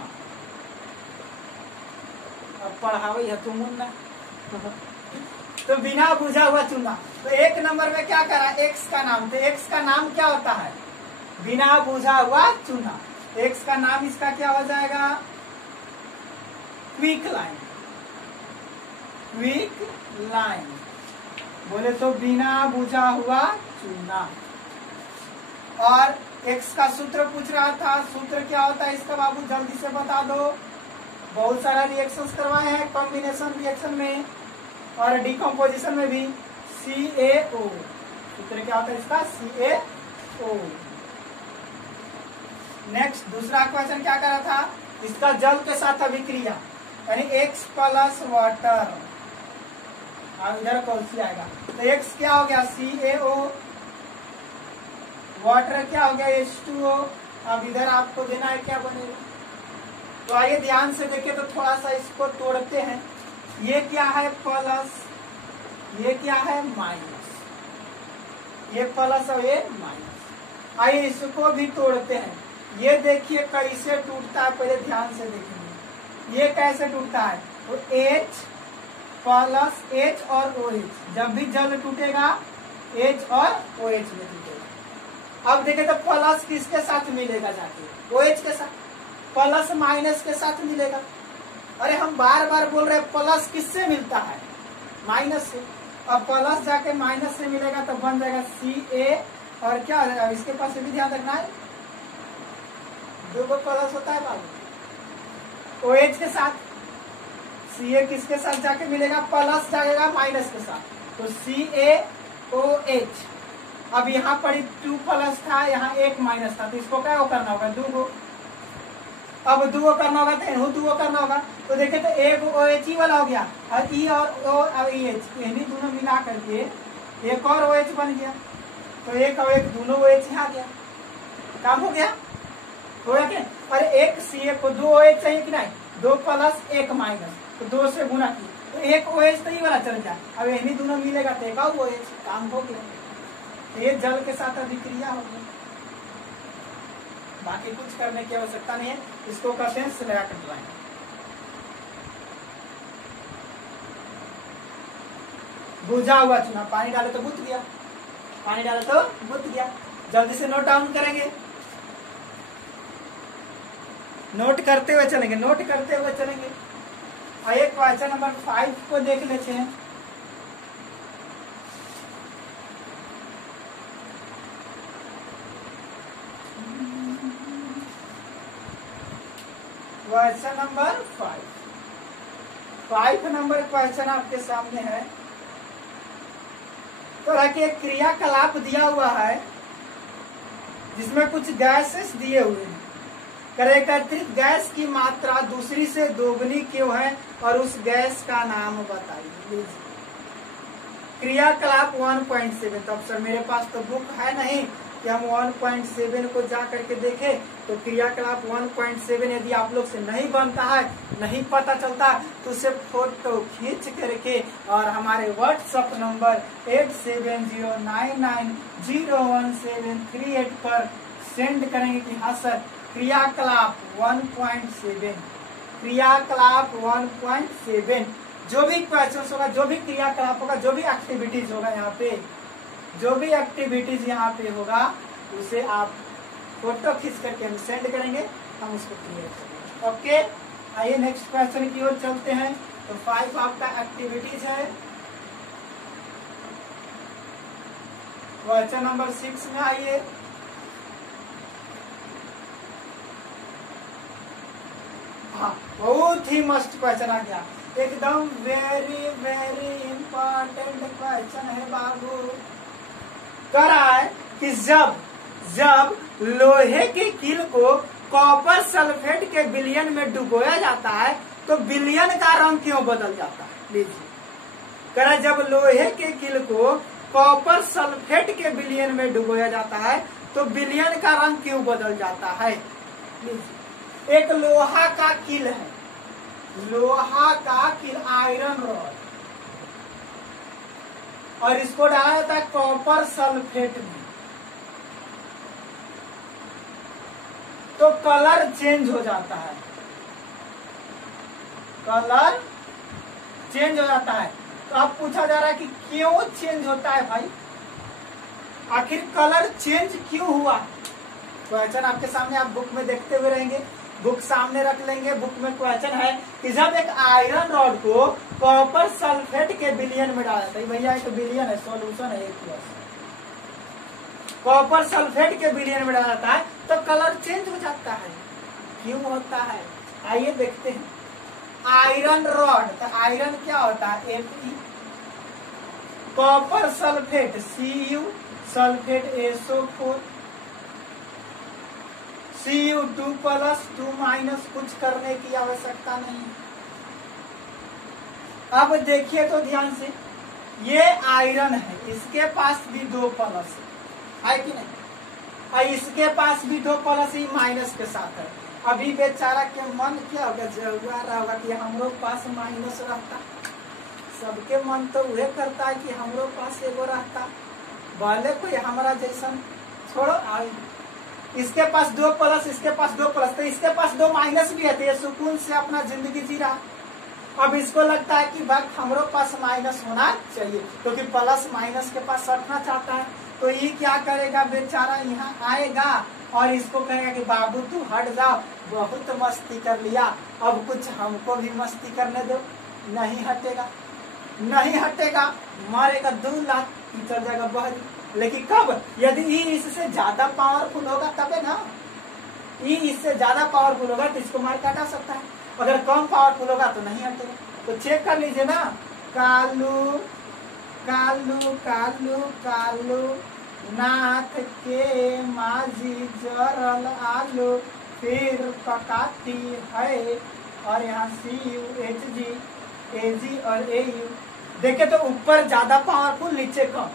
अब पढ़ावे है तुम ना तो बिना बुझा हुआ चूना। तो 1 नंबर में क्या करा, X का नाम, तो X का नाम क्या होता है, बिना बुझा हुआ चूना। X का नाम इसका क्या हो जाएगा, क्विक लाइन बोले तो बिना बुझा हुआ चूना। और X का सूत्र पूछ रहा था, सूत्र क्या होता है इसका बाबू जल्दी से बता दो। बहुत सारा रिएक्शंस करवाए हैं कॉम्बिनेशन रिएक्शन में और डिकम्पोजिशन में भी। CaO सूत्र क्या होता है इसका, CaO। नेक्स्ट दूसरा क्वेश्चन क्या कर रहा था, इसका जल के साथ अभिक्रिया यानी X प्लस वाटर। अब इधर कौन सी आएगा, तो X क्या हो गया CaO, वाटर क्या हो गया H2O। अब इधर आपको देना है क्या बनेगा, तो आइए ध्यान से देखिए तो थोड़ा सा इसको तोड़ते हैं। ये क्या है प्लस, ये क्या है माइनस, ये प्लस और ये माइनस। आइए इसको भी तोड़ते हैं। ये देखिए कैसे टूटता है, पहले ध्यान से देखेंगे ये कैसे टूटता है। तो H प्लस H और OH, जब भी जल टूटेगा H और OH में टूटेगा। अब देखें तो प्लस किसके साथ मिलेगा, जाके OH के साथ, प्लस माइनस के साथ मिलेगा। अरे हम बार बार बोल रहे हैं प्लस किससे मिलता है, माइनस से। अब प्लस जाके माइनस से मिलेगा तो बन जाएगा Ca, और क्या हो जाएगा इसके पास भी ध्यान रखना है, 2 प्लस होता है बाबू, OH के साथ। Ca किसके साथ जाके मिलेगा, प्लस जाएगा माइनस के साथ, तो CaOH। अब यहाँ पर 2 प्लस था, यहाँ 1 माइनस था, तो इसको क्या करना होगा, 2। अब 2 करना होगा तो 2 करना होगा। तो देखिए तो एक OH वाला हो गया, और E और O और EH इन्हीं दोनों मिला करके एक और OH बन गया। तो एक और एक दोनों OH यहाँ गया, काम हो गया, हो गया क्या। अरे एक Ca को 2 OH चाहिए कि नहीं, 2 प्लस 1 माइनस, तो 2 से गुना किए, तो एक OH तो ये वाला चल जाए, अब इन्हीं दोनों मिलेगा तो एक और OH, काम हो गया। तो ये जल के साथ अभिक्रिया होगी, बाकी कुछ करने की आवश्यकता नहीं है। इसको कहते हैं स्लैक्ड लाइन। बुझा हुआ चूना, पानी डाले तो बुझ गया, पानी डाले तो बुझ गया। जल्दी से नोट डाउन करेंगे, नोट करते हुए चलेंगे, नोट करते हुए चलेंगे। और एक क्वेश्चन नंबर 5 को देख लेते हैं। क्वेश्चन नंबर 5 नंबर क्वेश्चन आपके सामने है। तो एक क्रियाकलाप दिया हुआ है जिसमें कुछ गैसेस दिए हुए हैं। एकत्रित गैस की मात्रा दूसरी से दोगुनी क्यों है और उस गैस का नाम बताइए। क्रियाकलाप 1.7। तो अक्सर मेरे पास तो बुक है नहीं कि हम 1.7 को जा करके देखें। तो क्रियाकलाप 1.7 यदि आप लोग से नहीं बनता है, नहीं पता चलता, तो उसे फोटो खींच करके और हमारे व्हाट्सएप नंबर 8709901738 पर सेंड करेंगे कि हाँ सर क्रियाकलाप 1.7, क्रियाकलाप 1.7 जो भी क्वेश्चन होगा, जो भी क्रियाकलाप होगा, जो भी एक्टिविटीज होगा यहाँ पे, जो भी एक्टिविटीज यहाँ पे होगा उसे आप फोटो खींच करके हम सेंड करेंगे, हम उसको क्लियर करेंगे। ओके, आइए नेक्स्ट क्वेश्चन की ओर चलते हैं। तो 5 आपका एक्टिविटीज है। क्वेश्चन नंबर 6 में आइए। हाँ, बहुत ही मस्त क्वेश्चन आ गया, एकदम वेरी वेरी इंपॉर्टेंट क्वेश्चन है बाबू। कह रहा है कि जब लोहे के कील को कॉपर सल्फेट के विलयन में डुबोया जाता है तो विलयन का रंग क्यों बदल जाता है। लीजिए, कह रहा है जब लोहे के कील को कॉपर सल्फेट के विलयन में डुबोया जाता है तो विलयन का रंग क्यों बदल जाता है। लीजिए, एक लोहा का कील है, लोहा का कील, आयरन रॉड, और इसको डाला जाता है कॉपर सल्फेट में, तो कलर चेंज हो जाता है, कलर चेंज हो जाता है। तो अब पूछा जा रहा है कि क्यों चेंज होता है भाई, आखिर कलर चेंज क्यों हुआ। क्वेश्चन आपके सामने, आप बुक में देखते हुए रहेंगे, बुक सामने रख लेंगे। बुक में क्वेश्चन है कि जब एक आयरन रॉड को कॉपर सल्फेट के विलयन में डाला जाता है, भैया एक विलयन है, सॉल्यूशन है, एक कॉपर सल्फेट के विलयन में डाला जाता है तो कलर चेंज हो जाता है। क्यों होता है, आइए देखते हैं। आयरन रॉड, तो आयरन क्या होता है, Fe, copper sulphate Cu, sulphate SO4, Cu2 plus 2 minus, कुछ करने की आवश्यकता नहीं। अब देखिए तो ध्यान से, ये आयरन है, इसके पास भी 2 प्लस है कि नहीं, और इसके पास भी 2 प्लस ही माइनस के साथ है। अभी बेचारा के मन क्या होगा, जरूर रहा होगा कि हमरो पास माइनस रहता। सबके मन तो वह करता है कि हमरो पास एगो रहता, भले कोई हमारा जैसा छोड़ो। इसके पास 2 प्लस, इसके पास 2 प्लस, तो इसके पास 2 माइनस भी है, तो ये सुकून से अपना जिंदगी जी रहा। अब इसको लगता है कि भाई हमरो पास माइनस होना चाहिए, क्योंकि प्लस माइनस के पास सटना चाहता है। तो ये क्या करेगा बेचारा, यहाँ आएगा और इसको कहेगा कि बाबू तू हट जाओ, बहुत मस्ती कर लिया, अब कुछ हमको भी मस्ती करने दो। नहीं हटेगा, नहीं हटेगा, मारेगा 2 लाख चल जाएगा बहरी। लेकिन कब, यदि ई इससे ज्यादा पावरफुल होगा तबे ना, ई इससे ज्यादा पावरफुल होगा तो इसको मार काटा सकता है, अगर कम पावरफुल होगा तो नहीं हटेगा। तो चेक कर लीजिए ना, कालू कालू कालू कालू नाथ के माझी जरल आलू फिर पकाती है, और यहाँ CUHG AG और AU। देखे तो ऊपर ज्यादा पावरफुल, नीचे कम।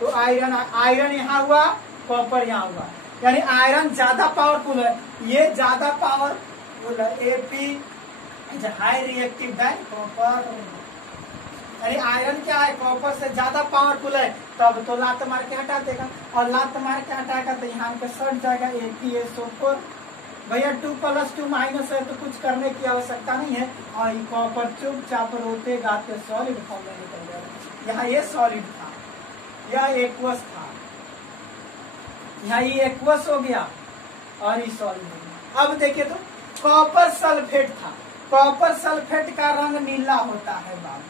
तो आयरन, आयरन यहाँ हुआ, कॉपर यहाँ हुआ, यानी आयरन ज्यादा पावरफुल है, ये ज्यादा पावरफुल है। Ap high reactive than copper. यानी आयरन क्या है, कॉपर से ज्यादा पावरफुल है, तब तो लात मार के हटा देगा, और लात मार के हटाएगा तो यहाँ पे सट जाएगा AgSO4। भैया 2 + 2 - है तो कुछ करने की आवश्यकता नहीं है, और ये कॉपर चुपचाप रोते गाते सॉलिड फॉर्म में निकल जाएगा। यहाँ ये सॉलिड था, यह एक्वस था, यहाँ ये एक्वस हो गया और ये सॉलिड हो गया। अब देखिए तो कॉपर सल्फेट था, कॉपर सल्फेट का रंग नीला होता है बाबू।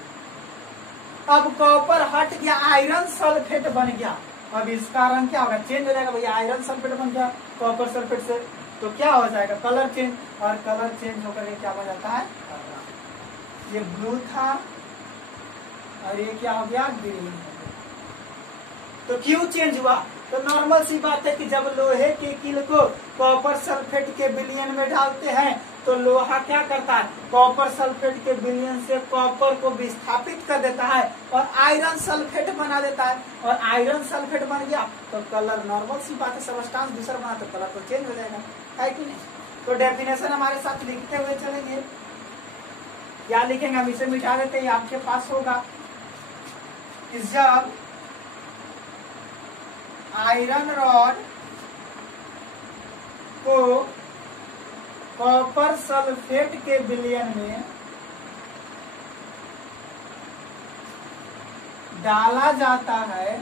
अब कॉपर हट गया, आयरन सल्फेट बन गया, अब इसका रंग क्या होगा, चेंज हो जाएगा भैया। आयरन सल्फेट बन गया कॉपर सल्फेट से, तो क्या हो जाएगा, कलर चेंज, और कलर चेंज होकर के क्या बन जाता है, ये ब्लू था और ये क्या हो गया, ग्रीन हो गया। तो क्यों चेंज हुआ, तो नॉर्मल सी बात है कि जब लोहे के कील को कॉपर सल्फेट के विलयन में डालते हैं तो लोहा क्या करता है, कॉपर सल्फेट के विलयन से कॉपर को विस्थापित कर देता है और आयरन सल्फेट बना देता है, और आयरन सल्फेट बन गया तो कलर, नॉर्मल सी बात है, सबस्टांस दूसरा बना तो कलर तो चेंज हो जाएगा, है कि नहीं। तो डेफिनेशन हमारे साथ लिखते हुए चलेंगे, क्या लिखेंगे, हम इसे मिटा देते हैं, आपके पास होगा। जब आयरन रॉड को कॉपर सल्फेट के विलयन में डाला जाता है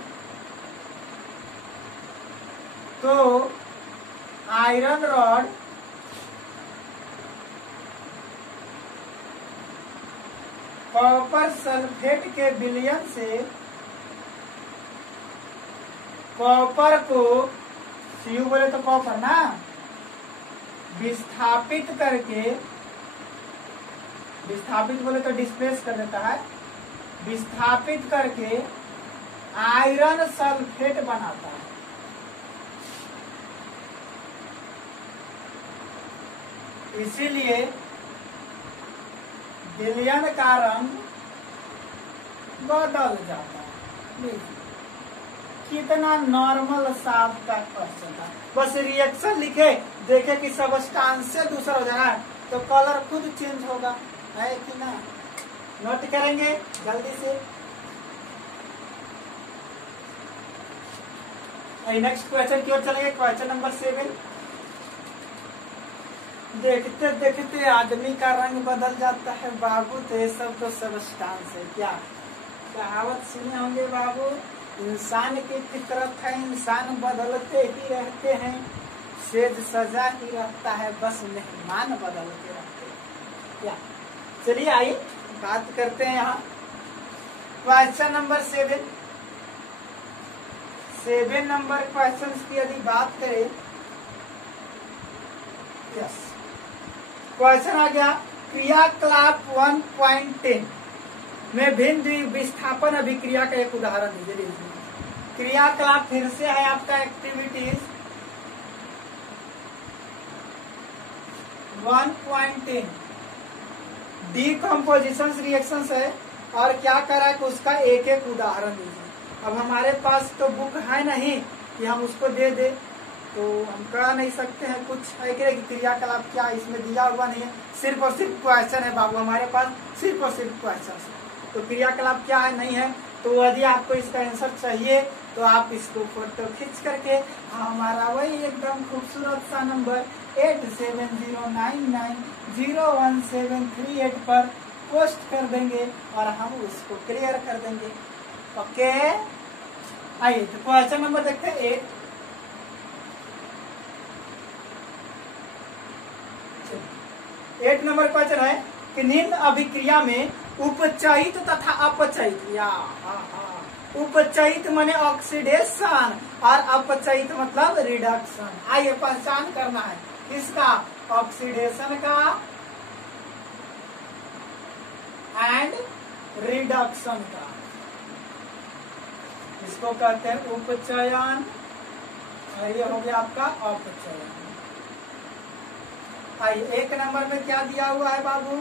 तो आयरन रॉड कॉपर सल्फेट के विलयन से कॉपर को, सीयू बोले तो कॉपर ना, विस्थापित करके, विस्थापित बोले तो डिस्प्लेस कर देता है, विस्थापित करके आयरन सल्फेट बनाता है। इसीलिए विलयन का रंग बदल जाता है। कितना नॉर्मल साफ का क्वेश्चन था, बस रिएक्शन लिखे, देखे कि सबस्टांस से दूसरा हो जाना है तो कलर खुद चेंज होगा, है कि ना। नोट करेंगे जल्दी से। नेक्स्ट क्वेश्चन की ओर चलेंगे, क्वेश्चन नंबर 7। देखते देखते आदमी का रंग बदल जाता है बाबू, तो ये सब तो सबस्टांस है। क्या कहावत सुने होंगे बाबू, इंसान की फितरत है, इंसान बदलते ही रहते हैं, सेज सजा ही रहता है, बस मेहमान बदलते रहते हैं। क्या, चलिए आइए बात करते हैं यहाँ क्वेश्चन नंबर 7। 7 नंबर क्वेश्चन की यदि बात करें, यस, क्वेश्चन आ गया, क्रियाकलाप 1.10 में भिन्न द्विविस्थापन अभिक्रिया का एक उदाहरण दीजिए। क्रियाकलाप फिर से है आपका एक्टिविटीज 1.10, डीकम्पोजिशन रिएक्शंस है, और क्या करा है कि उसका एक एक उदाहरण दीजिए। अब हमारे पास तो बुक है नहीं कि हम उसको दे दे, तो हम करा नहीं सकते हैं कुछ, है कि क्रियाकलाप क्या इसमें दिया हुआ नहीं है, सिर्फ और सिर्फ क्वेश्चन है बाबू हमारे पास, सिर्फ और सिर्फ क्वेश्चन। तो क्रियाकलाप क्या है नहीं है, तो यदि आपको इसका आंसर चाहिए तो आप इसको फोटो खींच करके हमारा वही एकदम खूबसूरत सा नंबर 8709901738 पर पोस्ट कर देंगे और हम उसको क्लियर कर देंगे। ओके, आइए तो क्वेश्चन नंबर देखते हैं 8। नंबर क्वेश्चन है कि निम्न अभिक्रिया में उपचयित तथा अपचयित, या उपचयित माने ऑक्सीडेशन और अपचयित मतलब रिडक्शन। आइए पहचान करना है किसका, ऑक्सीडेशन का एंड रिडक्शन का। इसको कहते हैं उपचयन और ये हो गया आपका अपचयन। आइए 1 नंबर में क्या दिया हुआ है बाबू,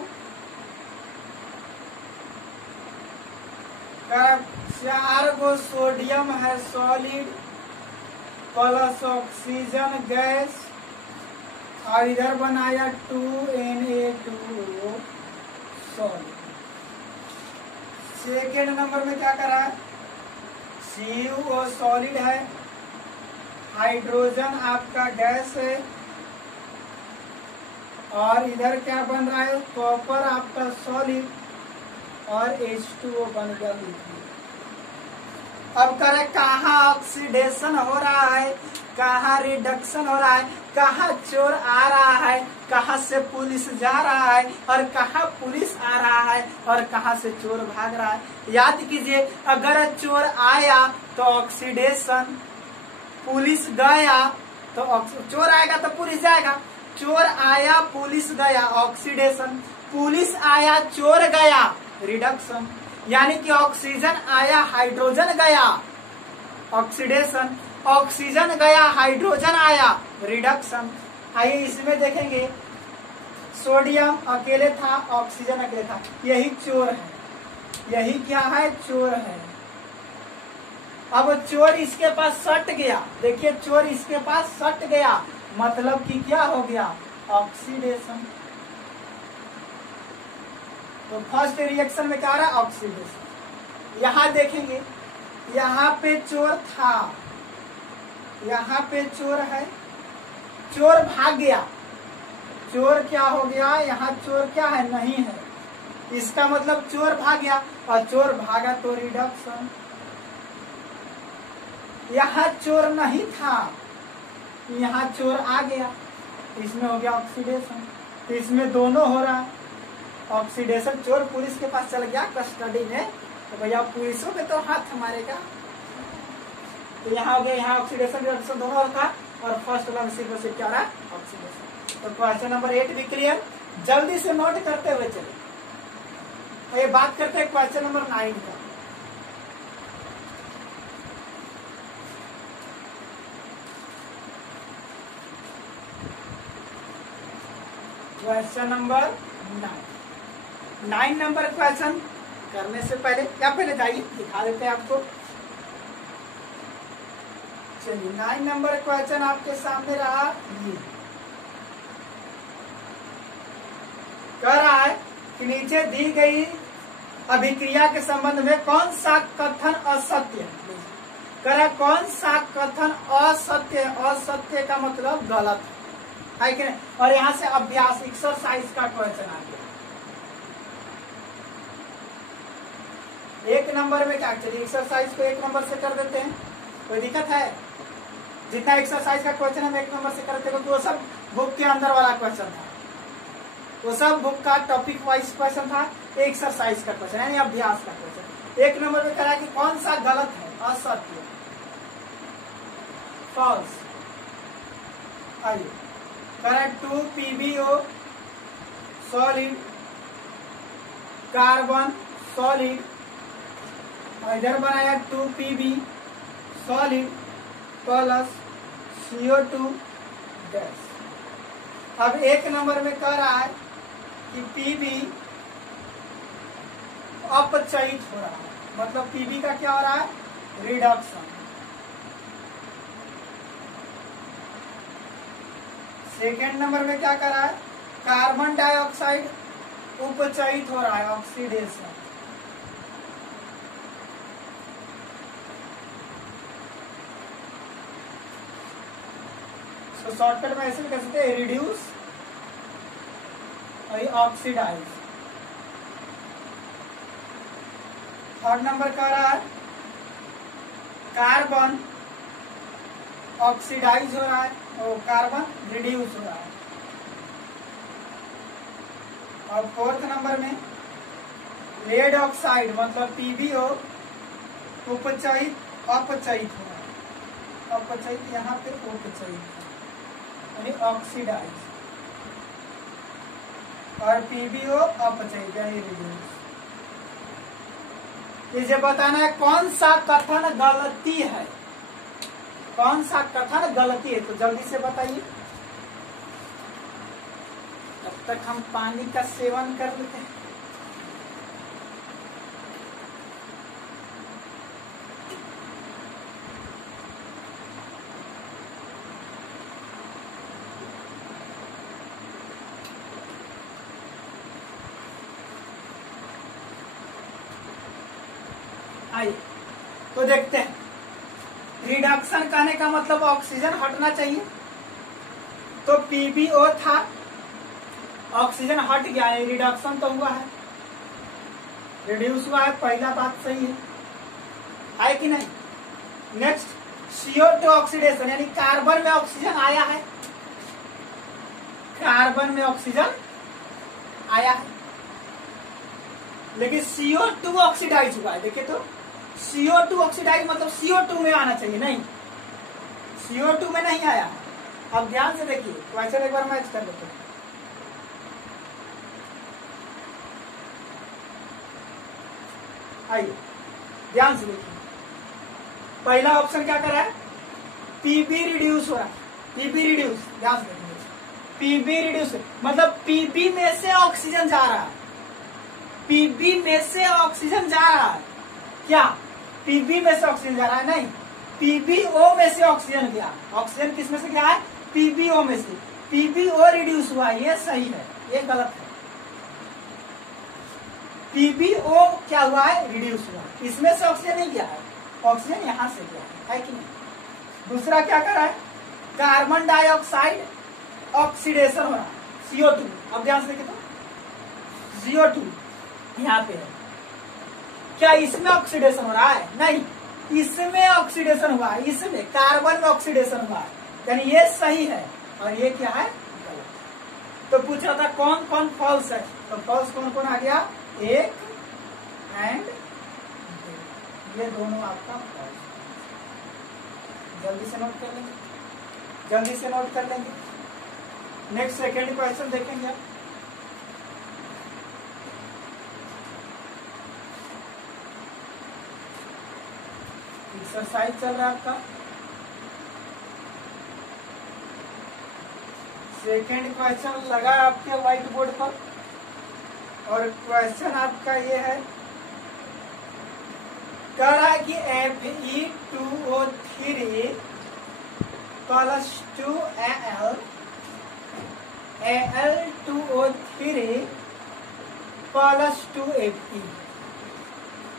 4 गो सोडियम है सॉलिड प्लस ऑक्सीजन गैस, और इधर बनाया 2Na2 सॉलिड। सेकेंड नंबर में क्या करा है, CuO सॉलिड है, हाइड्रोजन आपका गैस है, और इधर क्या बन रहा है, कॉपर आपका सॉलिड, और H2O बन गया लिक्विड। अब करें कहाँ ऑक्सीडेशन हो रहा है, कहाँ रिडक्शन हो रहा है, कहाँ चोर आ रहा है, कहाँ से पुलिस जा रहा है, और कहाँ पुलिस आ रहा है, और कहाँ से चोर भाग रहा है। याद कीजिए, अगर चोर आया तो ऑक्सीडेशन, पुलिस गया तो चोर आएगा तो पुलिस जाएगा, चोर आया पुलिस गया ऑक्सीडेशन, पुलिस आया चोर गया रिडक्शन। यानी कि ऑक्सीजन आया हाइड्रोजन गया ऑक्सीडेशन, ऑक्सीजन गया हाइड्रोजन आया रिडक्शन। आइए इसमें देखेंगे, सोडियम अकेले था, ऑक्सीजन अकेले था, यही चोर है, यही क्या है, चोर है। अब चोर इसके पास सट गया, देखिए चोर इसके पास सट गया, मतलब कि क्या हो गया, ऑक्सीडेशन। तो फर्स्ट रिएक्शन में क्या हो रहा है, ऑक्सीडेशन। यहां देखेंगे, यहाँ पे चोर था, यहाँ पे चोर है, चोर भाग गया, चोर क्या हो गया, यहाँ चोर क्या है, नहीं है, इसका मतलब चोर भाग गया, और चोर भागा तो रिडक्शन। यहाँ चोर नहीं था, यहाँ चोर आ गया, इसमें हो गया ऑक्सीडेशन। तो इसमें दोनों हो रहा है, ऑक्सीडेशन, चोर पुलिस के पास चल गया कस्टडी में, तो भैया पुलिसों पे तो हाथ मारेगा। तो यहाँ हो गया, यहाँ ऑक्सीडेशन रिडक्शन दोनों था, और फर्स्ट वाला सिर्फ सिर्फ क्या रहा, ऑक्सीडेशन। तो क्वेश्चन नंबर 8 भी क्लियर, जल्दी से नोट करते हुए चले। तो ये बात करते हैं क्वेश्चन नंबर 9 का। क्वेश्चन नंबर 9 नंबर क्वेश्चन करने से पहले क्या, पहले जाइए दिखा देते हैं आपको। चलिए 9 नंबर क्वेश्चन आपके सामने रहा, ये कह रहा है कि नीचे दी गई अभिक्रिया के संबंध में कौन सा कथन असत्य है। कह रहा कौन सा कथन असत्य है, असत्य का मतलब गलत है कि नहीं। और यहाँ से अभ्यास एक्सरसाइज का क्वेश्चन आ गया। 1 नंबर में क्या, चलिए एक्सरसाइज को 1 नंबर से कर देते हैं, कोई दिक्कत है। जितना एक्सरसाइज का क्वेश्चन हम 1 नंबर से करते हैं, वो सब बुक के अंदर वाला क्वेश्चन था, वो सब बुक का टॉपिक वाइज क्वेश्चन था, एक्सरसाइज का क्वेश्चन यानी अभ्यास का क्वेश्चन। 1 नंबर में करा कि कौन सा गलत है, असत्य, फॉल्स। आइए करा 2 PbO सॉलिड, कार्बन सॉलिड, इधर बनाया 2 Pb solid plus CO2 gas. अब 1 नंबर में कह रहा है कि Pb अपचयित हो रहा है, मतलब Pb का क्या हो रहा है, रिडक्शन। सेकेंड नंबर में क्या कर रहा है, कार्बन डाइऑक्साइड उपचयित हो रहा है, ऑक्सीडेशन। तो शॉर्टकट में ऐसे कह सकते हैं, रिड्यूस और ऑक्सीडाइज। थर्ड नंबर कह रहा है कार्बन ऑक्सीडाइज हो रहा है और कार्बन रिड्यूस हो रहा है। और फोर्थ नंबर में लेड ऑक्साइड मतलब PbO उपचयित अपचयित हो रहा है, अपचयित यहाँ पे उपचयित यानी ऑक्सीडाइज, और PbO अपचयित यानी रिड्यूस। इसे बताना है कौन सा कथन गलती है, कौन सा कथन गलती है, तो जल्दी से बताइए। तब तक हम पानी का सेवन कर लेते हैं। तो देखते हैं, रिडक्शन कहने का मतलब ऑक्सीजन हटना चाहिए, तो PbO था, ऑक्सीजन हट गया है, रिडक्शन तो हुआ है, रिड्यूस हुआ है, पहला बात सही है कि नहीं। नेक्स्ट CO2 ऑक्सीडेशन, यानी कार्बन में ऑक्सीजन आया है, कार्बन में ऑक्सीजन आया है, लेकिन CO2 ऑक्सीडाइज हुआ है। देखिए तो CO2 ऑक्सीडाइज मतलब CO2 में आना चाहिए, नहीं, CO2 में नहीं आया। अब ध्यान से देखिए, क्वेश्चन एक बार मैच कर लेते हैं। आइए ध्यान से देखिए, पहला ऑप्शन क्या कर रहा है, Pb रिड्यूस हो रहा है, Pb रिड्यूस, ध्यान से देखिए, Pb रिड्यूस मतलब Pb में से ऑक्सीजन जा रहा है, Pb में से ऑक्सीजन जा रहा है, क्या Pb में से ऑक्सीजन जा रहा है, नहीं, PbO में से ऑक्सीजन गया, ऑक्सीजन किस में से गया है, PbO में से, PbO रिड्यूस हुआ, ये सही है, ये गलत है, PbO क्या हुआ है, रिड्यूस हुआ, इसमें से ऑक्सीजन नहीं गया है, ऑक्सीजन यहां से गया है कि नहीं। दूसरा क्या कर रहा है, कार्बन डाइऑक्साइड ऑक्सीडेशन हो रहा है, CO2, अब ध्यान से देखें तो CO2 यहाँ पे है, क्या इसमें ऑक्सीडेशन हो रहा है, नहीं, इसमें ऑक्सीडेशन हुआ है, इसमें कार्बन में ऑक्सीडेशन हुआ है, यानी ये सही है और ये क्या है, गलत। तो पूछ रहा था कौन कौन फॉल्स है, तो फॉल्स कौन कौन आ गया, एक एंड ये दोनों आपका फॉल्स। जल्दी से नोट कर लेंगे, जल्दी से नोट कर लेंगे। नेक्स्ट सेकेंड क्वेश्चन देखेंगे आप, एक्सरसाइज चल रहा है आपका, सेकेंड क्वेश्चन लगा आपके व्हाइट बोर्ड पर, और क्वेश्चन आपका ये है, कह रहा है कि Fe2O3 plus 2Al Al2O3 plus 2Fe।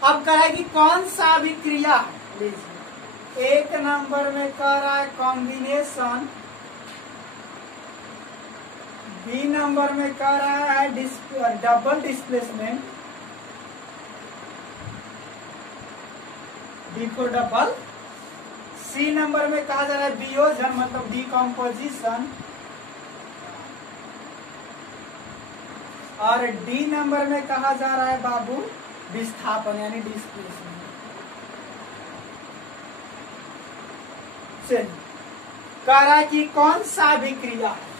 अब कह रहा है कि कौन सा अभिक्रिया है, लीजिए, एक नंबर में कह रहा है कॉम्बिनेशन, बी नंबर में कह रहा है double displacement, D for double, C number में कहा जा रहा है वियोजन मतलब डिकम्पोजिशन, और डी नंबर में कहा जा रहा है बाबू विस्थापन यानी डिस्प्लेसमेंट। चलिए, कह रहा है कि कौन सा अभिक्रिया है,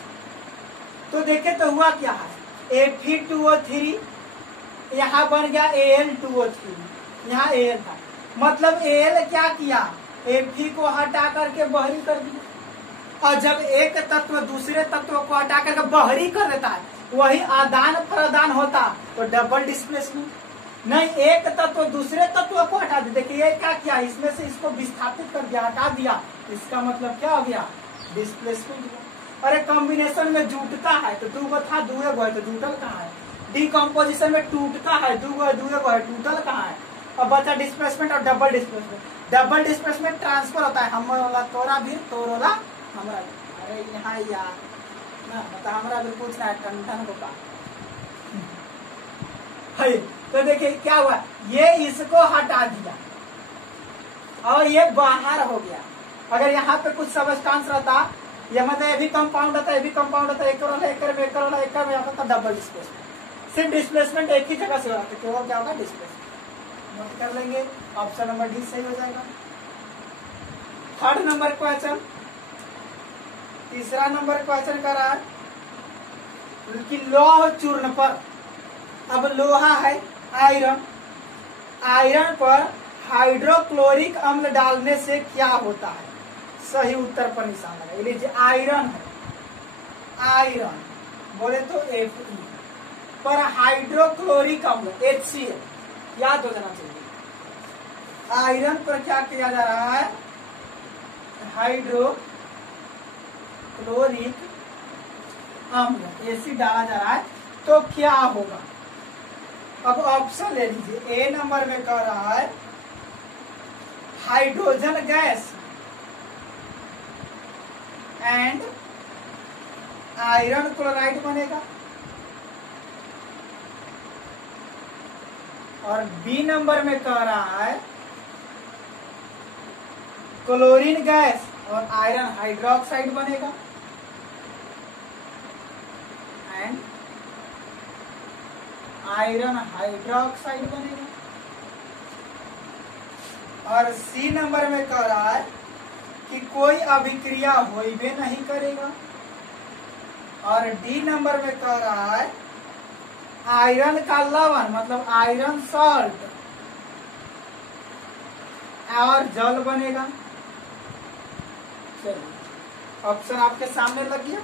तो देखे तो हुआ क्या है, Fe2O3 यहाँ बन गया Al2O3, यहाँ Al था, मतलब Al क्या किया, Fe को हटा करके बहरी कर दिया, और जब एक तत्व दूसरे तत्व को हटा करके बहरी कर देता है, वही आदान प्रदान होता, तो डबल डिस्प्लेसमेंट। नहीं, एक तत्व दूसरे तत्व को हटा दे, देखिए ये क्या किया, इसमें से इसको विस्थापित कर दिया, हटा दिया, इसका मतलब क्या हो गया, डिस्प्लेसमेंट। अरे कॉम्बिनेशन में जुटता है तो दू गो था, दुए गो है तो जुटल कहाँ है, डिकम्पोजिशन में टूटता है, दुए गो है, टूटल कहाँ है, और बचा डिस्प्लेसमेंट और double displacement. Double displacement transfer होता है, हमर वाला तोरा भी, तोर वाला हमरा भी। अरे यहाँ यार ना, मतलब हमरा भी पूछना है टन को का है। तो देखिए क्या हुआ, ये इसको हटा दिया और ये बाहर हो गया। अगर यहाँ पे कुछ सबस्टांस रहता, ये मतलब ये भी कंपाउंड होता है, ये भी कंपाउंड होता है, एक वाला एक में, एक वाला एक में, आता था डबल डिस्प्लेसमेंट। सिर्फ डिस्प्लेसमेंट एक ही जगह से हो रहा था, केवल क्या होगा डिस्प्लेसमेंट। नोट कर लेंगे, ऑप्शन नंबर डी सही हो जाएगा। थर्ड नंबर क्वेश्चन, तीसरा नंबर क्वेश्चन कर रहा है कि लौह चूर्ण पर, अब लोहा है आयरन, आयरन पर हाइड्रोक्लोरिक अम्ल डालने से क्या होता है, सही उत्तर पर निशान लगाइए। लीजिए आयरन है, आयरन बोले तो Fe पर हाइड्रोक्लोरिक अम्ल HCl याद हो जाना चाहिए। आयरन पर क्या किया जा रहा है, हाइड्रोक्लोरिक अम्ल एसिड डाला जा रहा है, तो क्या होगा। अब ऑप्शन ले लीजिए, ए नंबर में कह रहा है hydrogen gas and iron chloride बनेगा। और बी नंबर में कह रहा है क्लोरीन गैस और आयरन हाइड्रोक्साइड बनेगा एंड आयरन हाइड्रोक्साइड बनेगा। और सी नंबर में कह रहा है कि कोई अभिक्रिया होइबे नहीं करेगा। और डी नंबर में कह रहा है आयरन का लवण मतलब आयरन सॉल्ट और जल बनेगा। चलिए ऑप्शन आपके सामने लग गया।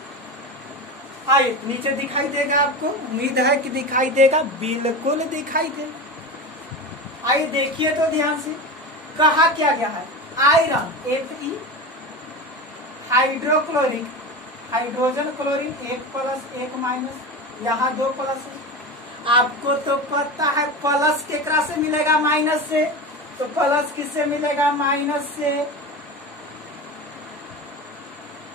आइए नीचे दिखाई देगा आपको, उम्मीद है कि दिखाई देगा, बिल्कुल दिखाई देगा। आइए देखिए तो ध्यान से, कहा क्या गया है iron Fe hydrochloric hydrogen chlorine 1 plus 1 minus, यहाँ 2 प्लस है। आपको तो पता है प्लस केकरा से मिलेगा माइनस से, तो प्लस किससे मिलेगा माइनस से।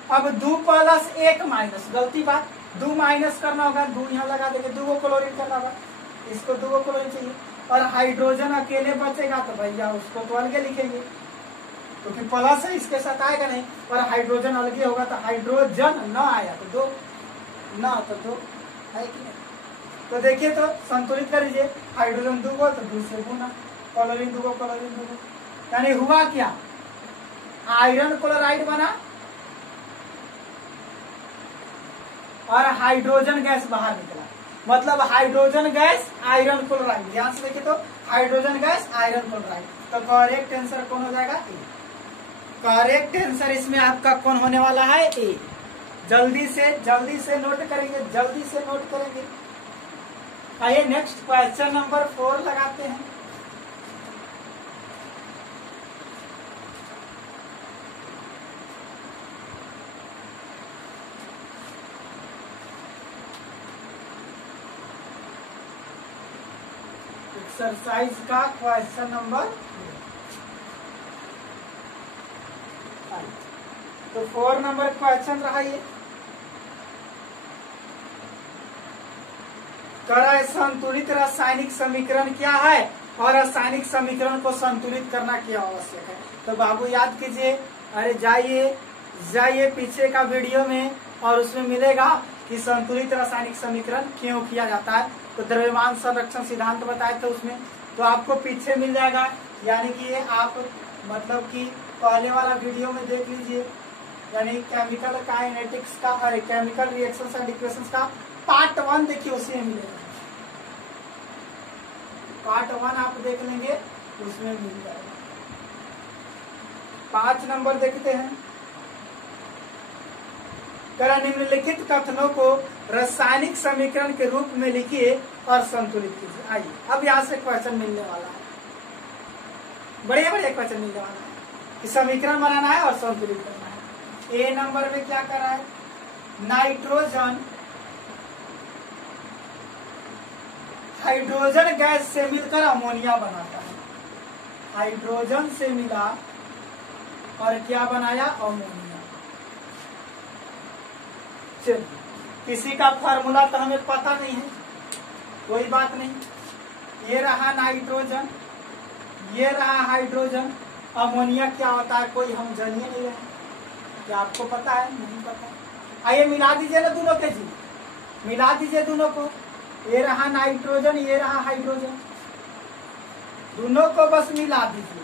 अब 2 प्लस 1 माइनस, गलती बात, 2 माइनस करना होगा, 2 यहाँ लगा देंगे, 2 क्लोरीन करना होगा, इसको 2 क्लोरीन चाहिए। और हाइड्रोजन अकेले बचेगा तो भैया उसको तो अलगे लिखेंगे क्योंकि प्लस है इसके साथ आएगा नहीं, और हाइड्रोजन अलगे होगा तो हाइड्रोजन न आया तो 2 न तो 2 है कि नहीं। तो देखिए तो संतुलित कर लीजिए, हाइड्रोजन 2 को तो 2 से गुना, क्लोरीन 2 को क्लोरीन 2 को, यानी हुआ क्या आयरन क्लोराइड बना और हाइड्रोजन गैस बाहर निकला, मतलब हाइड्रोजन गैस आयरन क्लोराइड। ध्यान से देखिए तो हाइड्रोजन गैस आयरन क्लोराइड, तो करेक्ट आंसर कौन हो जाएगा ए। करेक्ट आंसर इसमें आपका कौन होने वाला है ए। जल्दी से नोट करेंगे, जल्दी से नोट करेंगे। आइए नेक्स्ट क्वेश्चन नंबर 4 लगाते हैं। एक्सरसाइज का क्वेश्चन नंबर, तो 4 नंबर क्वेश्चन रहा ये। करा संतुलित रासायनिक समीकरण क्या है और रासायनिक समीकरण को संतुलित करना क्या आवश्यक है। तो बाबू याद कीजिए, अरे जाइए पीछे का वीडियो में और उसमें मिलेगा कि संतुलित रासायनिक समीकरण क्यों किया जाता है। तो द्रव्यमान संरक्षण सिद्धांत बताए थे उसमें, तो आपको पीछे मिल जाएगा, यानी कि ये आप मतलब कि पहले वाला वीडियो में देख लीजिए, यानी केमिकल काइनेटिक्स का और केमिकल रिएक्शंस एंड इक्वेशंस का पार्ट 1 देखिए, उसी में मिलेगा। पार्ट 1 आप देख लेंगे उसमें मिल जाएगा। 5 नंबर देखते हैं। करा निम्नलिखित कथनों को रासायनिक समीकरण के रूप में लिखिए और संतुलित कीजिए। आइए अब यहाँ से क्वेश्चन मिलने वाला है, बढ़िया क्वेश्चन मिलने वाला है कि समीकरण बनाना है और संतुलित करना है। ए नंबर में क्या करा है, नाइट्रोजन हाइड्रोजन गैस से मिलकर अमोनिया बनाता है। हाइड्रोजन से मिला और क्या बनाया, अमोनिया। चलिए किसी का फार्मूला तो हमें पता नहीं है, कोई बात नहीं। ये रहा नाइट्रोजन, ये रहा हाइड्रोजन, अमोनिया क्या होता है कोई हम जानिए नहीं रहे, क्या आपको पता है, नहीं पता। आइए मिला दीजिए ना दोनों के जी, मिला दीजिए दोनों को। ये रहा नाइट्रोजन, ये रहा हाइड्रोजन, दोनों को बस मिला दीजिए।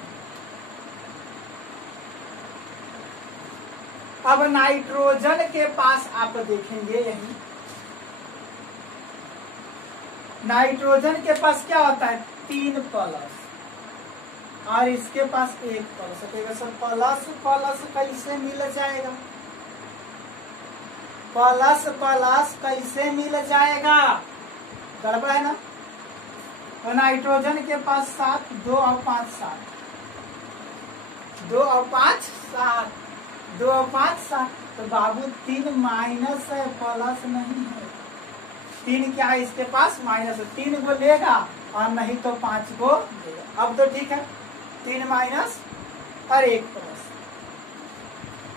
अब नाइट्रोजन के पास आप देखेंगे, यही नाइट्रोजन के पास क्या होता है 3 प्लस और इसके पास 1 प्लस। सर प्लस प्लस कैसे मिल जाएगा, प्लस प्लस कैसे मिल जाएगा, गड़बड़ है ना। तो नाइट्रोजन के पास 7, 2 और 5 7, 2 और 5 7, 2 और 5 7। तो बाबू 3 माइनस है, प्लस नहीं है। 3 क्या है इसके पास, माइनस है। 3 को लेगा और नहीं तो 5 को लेगा। अब तो ठीक है, 3 माइनस और एक प्लस।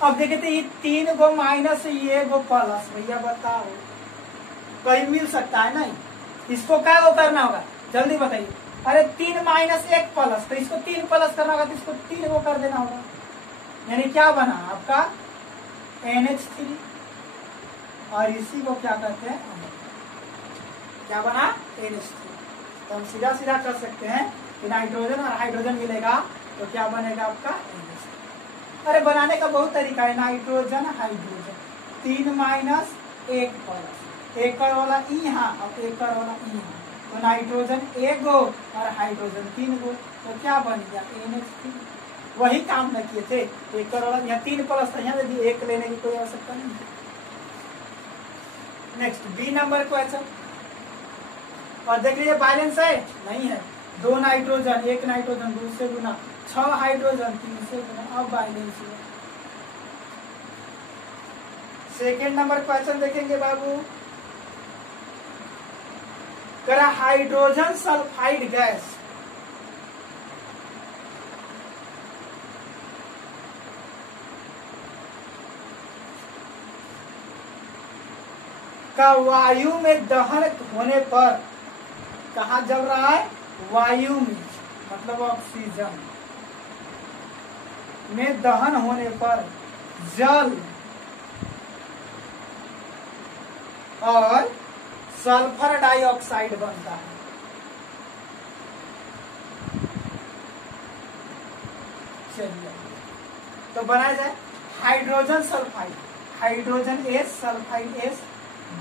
अब देखे थे ये 3 गो माइनस ये गो प्लस, भैया बताओ कहीं मिल सकता है नहीं? इसको क्या वो करना होगा जल्दी बताइए। अरे 3 माइनस 1 प्लस, तो इसको 3 प्लस करना होगा तो इसको 3 गो कर देना होगा, यानी क्या बना आपका NH3। और इसी को क्या कहते हैं, क्या बना NH3। तो हम सीधा सीधा कर सकते हैं कि नाइट्रोजन और हाइड्रोजन मिलेगा तो क्या बनेगा आपका NH3। अरे बनाने का बहुत तरीका है, नाइट्रोजन हाइड्रोजन 3 माइनस 1 प्लस, एकड़ वाला ई यहाँ और एकड़ वाला ई यहाँ, तो नाइट्रोजन 1 गो और हाइड्रोजन 3 गो, तो क्या बन गया NH3। वही काम न किए थे, एकड़ वाला यहाँ 3 प्लस था, यहाँ यदि 1 लेने की कोई आवश्यकता नहीं। नेक्स्ट बी नंबर क्वेश्चन, और देख लीजिए बैलेंस है नहीं है, 2 नाइट्रोजन 1 नाइट्रोजन 2 से गुना, 6 हाइड्रोजन 3 से गुना, अब बैलेंस हुआ। सेकेंड नंबर क्वेश्चन देखेंगे बाबू, करा हाइड्रोजन सल्फाइड गैस का वायु में दहन होने पर, कहा जल रहा है वायु में, मतलब ऑक्सीजन में दहन होने पर जल और सल्फर डाइऑक्साइड बनता है। चलिए तो बनाया जाए hydrogen sulphide, hydrogen S sulphide S,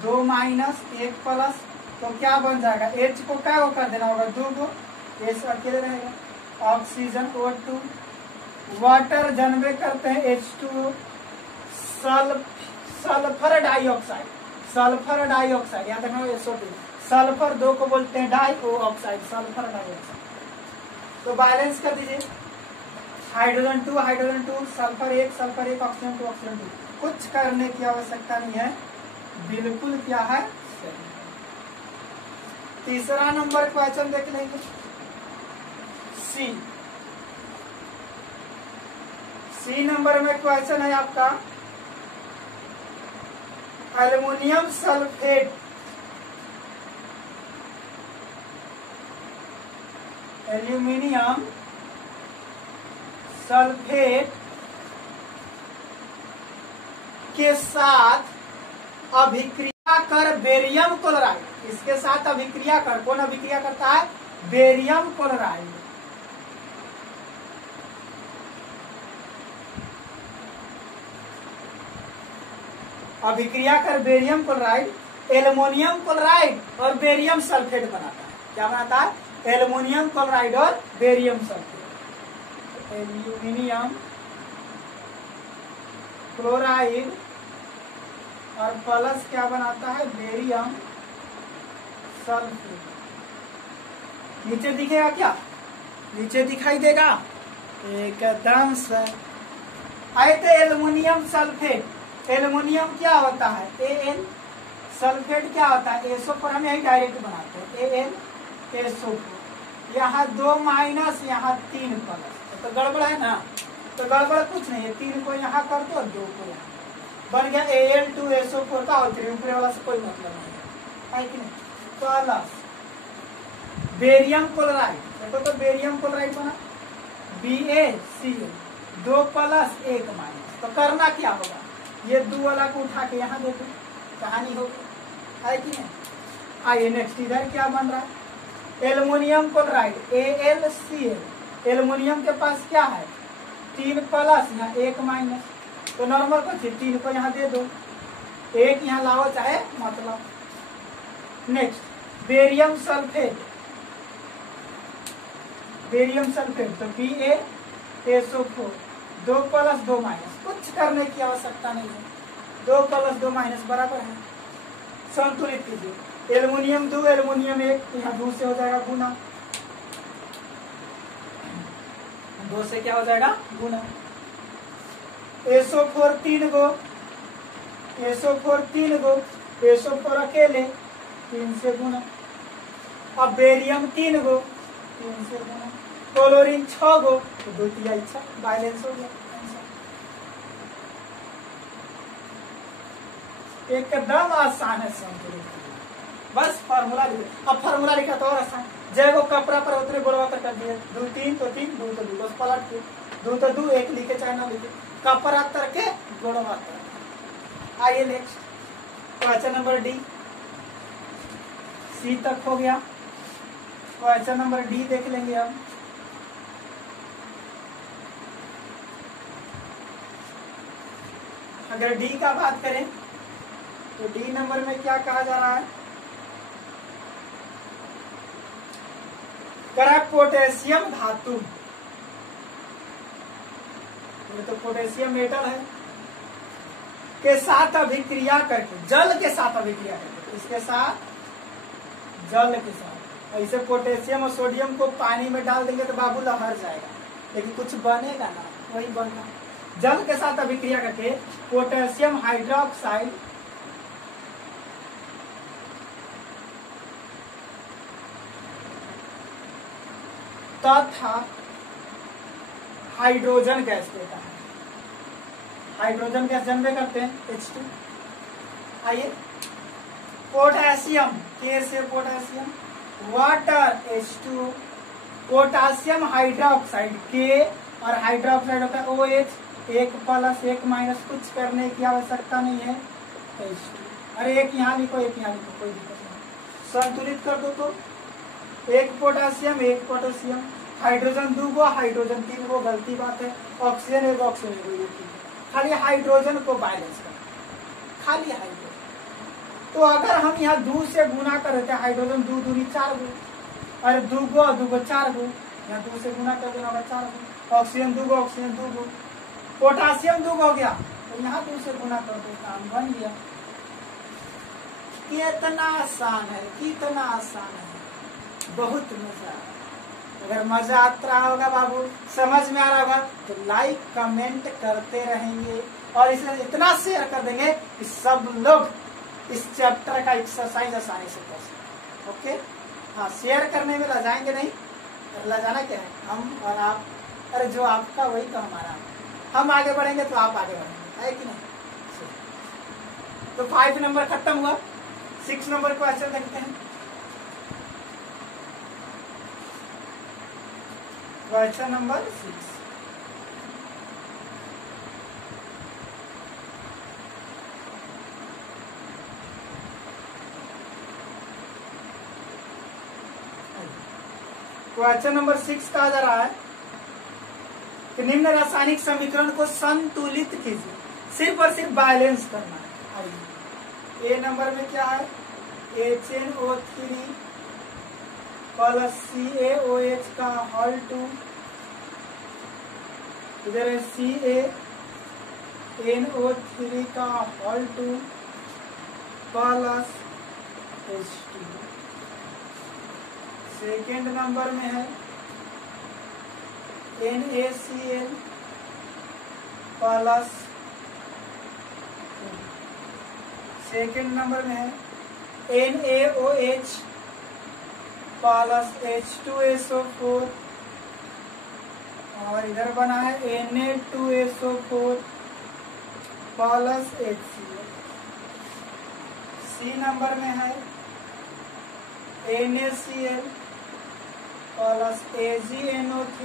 2 minus 1 plus, तो क्या बन जाएगा H को क्या वो कर देना होगा 2 गो, एस अकेले रहेगा, ऑक्सीजन O2, वाटर जनबे करते हैं H2O, sulphur dioxide, sulphur dioxide याद रखना SO2, सल्फर 2 को बोलते हैं डाई ऑक्साइड, सल्फर डाइऑक्साइड। तो बैलेंस कर दीजिए, हाइड्रोजन 2 सल्फर 1 ऑक्सीजन 2 ऑक्सीजन 2, कुछ करने की आवश्यकता नहीं है, बिल्कुल क्या है सही। तीसरा नंबर क्वेश्चन देख लेंगे, सी नंबर में क्वेश्चन है आपका, एल्युमिनियम सल्फेट, एल्युमिनियम सल्फेट के साथ अभिक्रिया कर बेरियम क्लोराइड, इसके साथ अभिक्रिया कर, कौन अभिक्रिया करता है बेरियम क्लोराइड, अभिक्रिया कर बेरियम क्लोराइड, एल्युमिनियम क्लोराइड और बेरियम सल्फेट बनाता है। क्या बनाता है एल्युमिनियम क्लोराइड और बेरियम सल्फेट, एल्युमिनियम क्लोराइड और प्लस क्या बनाता है बेरियम सल्फेट। नीचे दिखेगा क्या, नीचे दिखाई देगा एकदम से। आए थे एल्युमिनियम सल्फेट, एल्युमिनियम क्या होता है Al, सल्फेट क्या होता है SO4, हम यही डायरेक्ट बनाते हैं AlSO4, यहाँ 2 माइनस यहाँ 3 प्लस, तो गड़बड़ है ना, तो गड़बड़ कुछ नहीं है, 3 को यहाँ कर दो 2 को यहाँ, बन गया Al2SO4 का, और ऊपरे वाला से कोई मतलब नहीं है कि नहीं। तो प्लस बेरियम क्लोराइड, तो बेरियम क्लोराइड बना BaCl, 2 प्लस 1 माइनस, तो करना क्या होगा, ये 2 वाला को उठा के यहाँ देखो, कहानी होगी है कि नहीं। आइए नेक्स्ट, इधर क्या बन रहा है एल्युमिनियम क्लोराइड AlCl, एल्युमिनियम के पास क्या है 3 प्लस यहाँ 1 माइनस, तो नॉर्मल को 3 को यहाँ दे दो, 1 यहाँ लाओ चाहे मतलब। Next barium sulphate, barium sulphate तो BaSO4, 2 प्लस 2 माइनस, कुछ करने की आवश्यकता नहीं है, 2 प्लस 2 माइनस बराबर है, संतुलित कीजिए, एल्युमिनियम 2 एल्युमिनियम 1, यहाँ 2 से हो जाएगा गुना, 2 से क्या हो जाएगा गुना, SO4 3 गो, SO4 3 गो, SO4 अकेले 3 से गुना, अब बेरियम 3 गो 3 से गुना, क्लोरीन 6 गो तो 2 तिया 6 बैलेंस हो गया। एकदम आसान है संतुलित, बस फार्मूला लिखा। अब फार्मूला लिखा तो और आसान, जय वो कपड़ा पर उतरे गुणवत्ता कर दिए 2 3 तो 3 2 तो 2 बस पलट के 2 तो 2 1 लिखे चाहे ना लिखे कपड़ा तर के गुणवत्ता। आइए नेक्स्ट क्वेश्चन नंबर डी, सी तक हो गया। क्वेश्चन नंबर डी देख लेंगे अब। अगर डी का बात करें तो डी नंबर में क्या कहा जा रहा है, करा पोटेशियम धातु, ये तो पोटेशियम मेटल है, के साथ अभिक्रिया करके, जल के साथ अभिक्रिया करके, इसके साथ जल के साथ, ऐसे पोटेशियम और सोडियम को पानी में डाल देंगे तो बाबू लहर जाएगा, लेकिन कुछ बनेगा ना, वही बनना। जल के साथ अभिक्रिया करके पोटेशियम हाइड्रोक्साइड तथा हाइड्रोजन गैस देता है। हाइड्रोजन गैस जन्मे करते हैं H2। आइए पोटेशियम, के से potassium, water H2, potassium hydroxide के और हाइड्रोक्साइड होता है OH, 1 प्लस 1 माइनस, कुछ करने की आवश्यकता नहीं है H2। अरे एक यहाँ लिखो एक यहाँ लिखो, कोई दिक्कत नहीं, संतुलित कर दो तो 1 पोटेशियम 1 पोटेशियम, हाइड्रोजन 2 गो हाइड्रोजन 3 गो, गलती बात है, ऑक्सीजन 1 ऑक्सीजन 1 गो, खाली हाइड्रोजन को बैलेंस कर, खाली हाइड्रोजन। तो अगर हम यहाँ 2 से गुना कर देते हैं, हाइड्रोजन 2 दूनी 4 गो, और 2 गो 2 गो 4 गो, यहाँ 2 से गुना कर देना 4 गो, ऑक्सीजन 2 गो ऑक्सीजन 2 गो, पोटासियम 2 गो हो गया, तो यहाँ 2 से गुना कर दो, काम बन गया। कितना आसान है, कितना आसान है, बहुत मजा। अगर मजा आता होगा बाबू, समझ में आ रहा होगा तो लाइक कमेंट करते रहेंगे और इसे इतना शेयर कर देंगे कि सब लोग इस चैप्टर का एक्सरसाइज आसानी से कर सकें। ओके, हाँ, शेयर करने में लजाएंगे नहीं, लजाना क्या है, हम और आप, अरे जो आपका वही तो हमारा, हम आगे बढ़ेंगे तो आप आगे बढ़ेंगे, है कि नहीं। तो 5 नंबर खत्म हुआ, 6 नंबर क्वेश्चन देखते हैं। क्वेश्चन नंबर 6, क्वेश्चन नंबर 6 कहा जा रहा है कि निम्न रासायनिक समीकरण को संतुलित कीजिए, सिर्फ और सिर्फ बैलेंस करना है। आइए, ए नंबर में क्या है, HNO3 प्लस CaOH का होल 2, इधर है CaNO3 का whole 2 plus H2। Second number में है NaCl प्लस, सेकेंड नंबर में है NaOH प्लस H2SO4, और इधर बना है Na2SO4 प्लस HCl। सी नंबर में है NaCl प्लस AgNO3,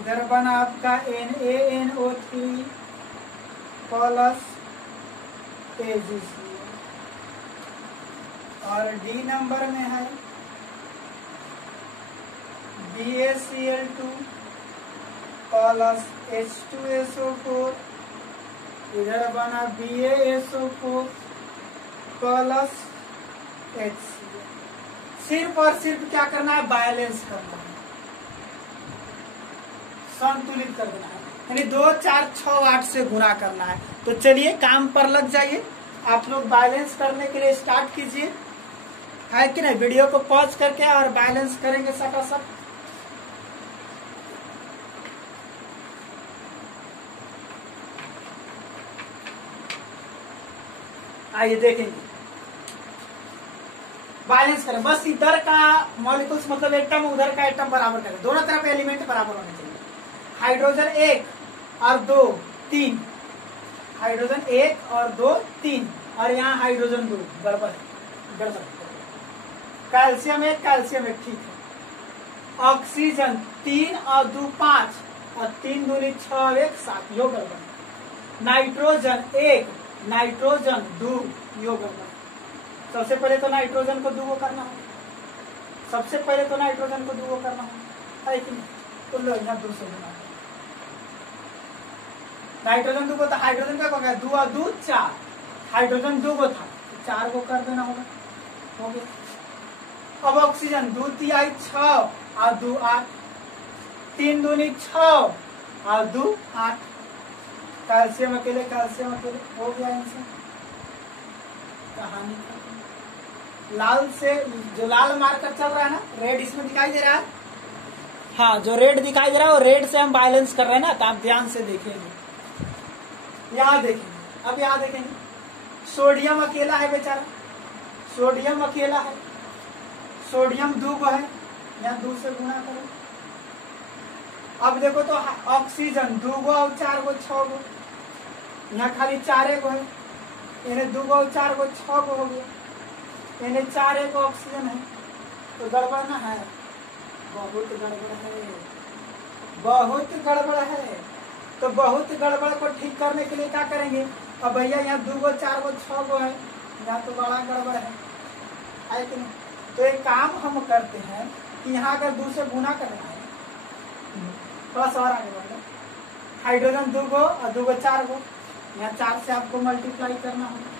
इधर बना आपका NaNO3 प्लस AgCl, और डी नंबर में है BaCl2 प्लस H2SO4, इधर बना BaSO4 प्लस HCl। सिर्फ और सिर्फ क्या करना है, बैलेंस करना है, संतुलित कर देना है, यानी 2 4 6 8 से गुणा करना है। तो चलिए काम पर लग जाइए, आप लोग बैलेंस करने के लिए स्टार्ट कीजिए, है कि नहीं। वीडियो को पॉज करके और बैलेंस करेंगे सटासट। आइए देखेंगे बैलेंस करें, बस इधर का मॉलिक्यूल्स मतलब एटम उधर का एटम बराबर करें, दोनों तरफ एलिमेंट बराबर होने चाहिए। हाइड्रोजन 1 और 2 3, हाइड्रोजन 1 और 2 3, और यहाँ हाइड्रोजन 2, गड़बड़ गड़बड़। कैल्शियम 1 कैल्शियम 1 ठीक है। ऑक्सीजन 3 और 2 5 और 3 दूनी 6 और 1 7, यो गड़बड़। नाइट्रोजन 1 नाइट्रोजन 2, यो गड़बड़। सबसे पहले तो नाइट्रोजन को 2 करना है, सबसे पहले तो नाइट्रोजन को 2 करना है कि नहीं? तो लो यहाँ 2 से गुना, नाइट्रोजन 2 को तो हाइड्रोजन का होगा 2 और 2 4, हाइड्रोजन 2 को था 4 को कर देना होगा, हो गया। अब ऑक्सीजन 2 तिहाई 6 और 2 8, 3 दूनी 6 और 2 8, कैल्शियम अकेले हो गया इनसे कहानी। लाल से जो लाल मार्कर चल रहा है ना, रेड इसमें दिखाई दे रहा है, हाँ जो रेड दिखाई दे रहा है वो रेड से हम बैलेंस कर रहे हैं ना, तो आप ध्यान से देखेंगे, यहाँ देखेंगे। अब यहाँ देखेंगे सोडियम अकेला है बेचारा, सोडियम अकेला है, सोडियम 2 को है, यहाँ 2 से गुणा करो। अब देखो तो ऑक्सीजन 2 को और 4 को 6 को, यहाँ खाली 4 को है, इन्हें 2 को और 4 को 6 को हो गया, इन्हें 4 को ऑक्सीजन है, तो गड़बड़ ना है, बहुत गड़बड़ है, बहुत गड़बड़ है। तो बहुत गड़बड़ को ठीक करने के लिए क्या करेंगे? अब भैया यहाँ 2 को 4 को 6 को है, यहाँ तो बड़ा गड़बड़ है कि नहीं? तो एक काम हम करते हैं कि यहाँ अगर 2 से गुना करना है, थोड़ा सा और आगे बढ़े, हाइड्रोजन 2 को और 2 को 4 को, यहाँ 4 से आपको मल्टीप्लाई करना होगा।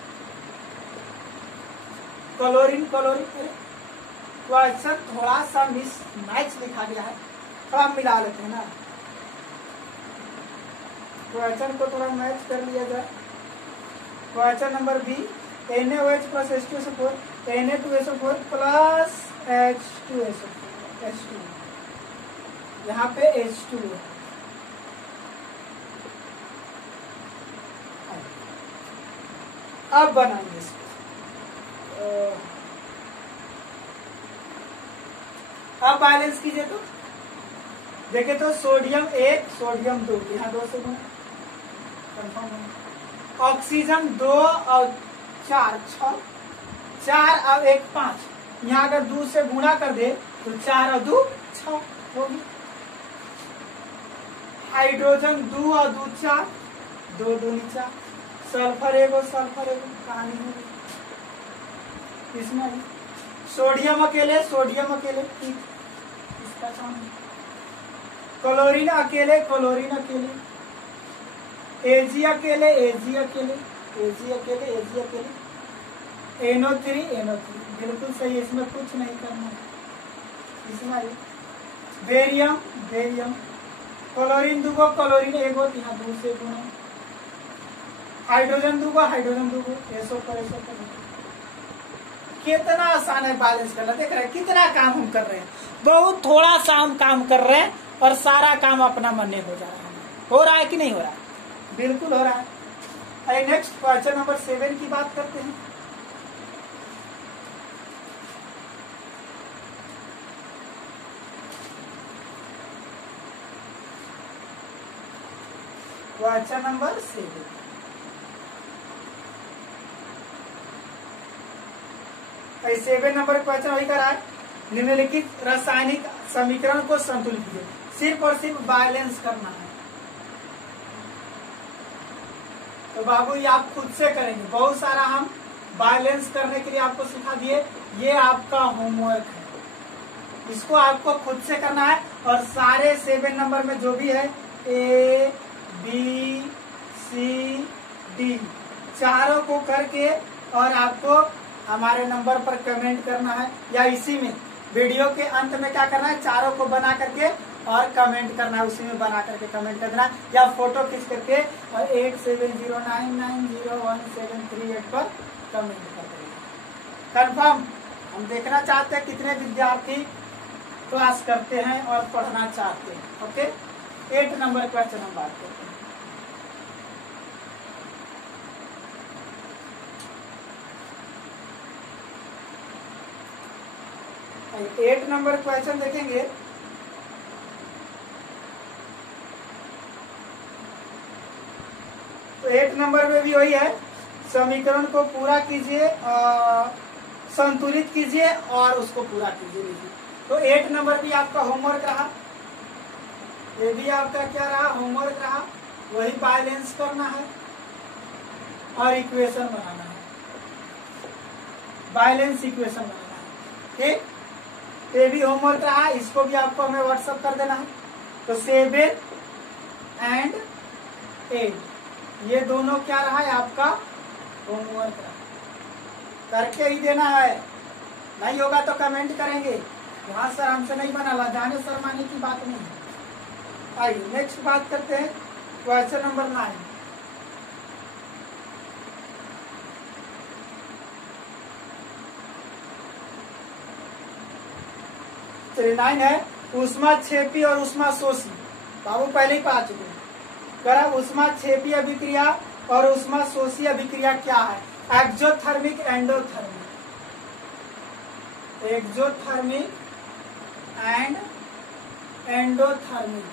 क्लोरीन क्वेश्चन थोड़ा सा मिस मैच लिखा गया है, थोड़ा मिला लेते हैं ना, क्वेश्चन को थोड़ा मैच कर लिया जाए। Question number B, NaOH plus H2SO4, Na2SO4 plus H2SO4, H2, यहाँ पे H2 है। अब बनाएंगे इसको, अब बैलेंस कीजिए तो देखे तो सोडियम 1 सोडियम 2, यहाँ 2 से गुना कंफर्म है। ऑक्सीजन 2 और 4 6, 4 और 1 5, यहाँ अगर 2 से गुणा कर दे तो 4 और 2 6 होगी। हाइड्रोजन 2 और 2 4, 2 दूनी 4, सल्फर 1 और सल्फर 1, कहानी होगी इसमें। सोडियम अकेले ठीक, इसका काम। क्लोरीन अकेले एजी अकेले NO3 बिल्कुल सही, इसमें कुछ नहीं करना है। इसमें बेरियम क्लोरीन 2 को क्लोरीन 1 को, यहाँ 2 से गुना। हाइड्रोजन 2 को SO पर कितना आसान है बैलेंस करना, देख रहे हैं कितना काम हम कर रहे हैं, बहुत थोड़ा सा हम काम कर रहे हैं और सारा काम अपना मन हो जा रहा है। हो रहा है कि नहीं हो रहा है? बिल्कुल हो रहा है। नेक्स्ट क्वेश्चन नंबर 7 की बात करते हैं। क्वेश्चन नंबर 7, तो 7 नंबर क्वेश्चन वही करा है, निम्नलिखित रासायनिक समीकरण को संतुलित कीजिए, सिर्फ और सिर्फ बैलेंस करना है। तो बाबू ये आप खुद से करेंगे, बहुत सारा हम बैलेंस करने के लिए आपको सिखा दिए, ये आपका होमवर्क है, इसको आपको खुद से करना है। और सारे 7 नंबर में जो भी है A B C D चारों को करके और आपको हमारे नंबर पर कमेंट करना है, या इसी में वीडियो के अंत में क्या करना है, चारों को बना करके और कमेंट करना है, उसी में बना करके कमेंट करना, या फोटो खींच करके और 8709901738 पर कमेंट कर देना। कंफर्म हम देखना चाहते हैं कितने विद्यार्थी क्लास करते हैं और पढ़ना चाहते हैं। ओके, 8 नंबर क्वेश्चन हम बात करते हैं। 8 नंबर क्वेश्चन देखेंगे। तो 8 नंबर में भी वही है, समीकरण को पूरा कीजिए, संतुलित कीजिए और उसको पूरा कीजिए। तो 8 नंबर भी आपका होमवर्क रहा, ये भी आपका क्या रहा, होमवर्क रहा। वही बैलेंस करना है और इक्वेशन बनाना है, बैलेंस इक्वेशन बनाना है। ठीक, ये भी होमवर्क रहा, इसको भी आपको हमें व्हाट्सएप कर देना है। तो 7 and 8 ये दोनों क्या रहा है आपका होमवर्क रहा, करके ही देना है। नहीं होगा तो कमेंट करेंगे, वहां सर हमसे नहीं बना, ला जाने शर्माने की बात नहीं है। आइए नेक्स्ट बात करते हैं, क्वेश्चन नंबर 9। चलिए 9 है, ऊष्मा क्षेपी और ऊष्मा शोषी। बाबू पहले ही पा चुके हैं। करा ऊष्मा क्षेपी अभिक्रिया और ऊष्मा शोषी अभिक्रिया क्या है? Exothermic endothermic, exothermic and endothermic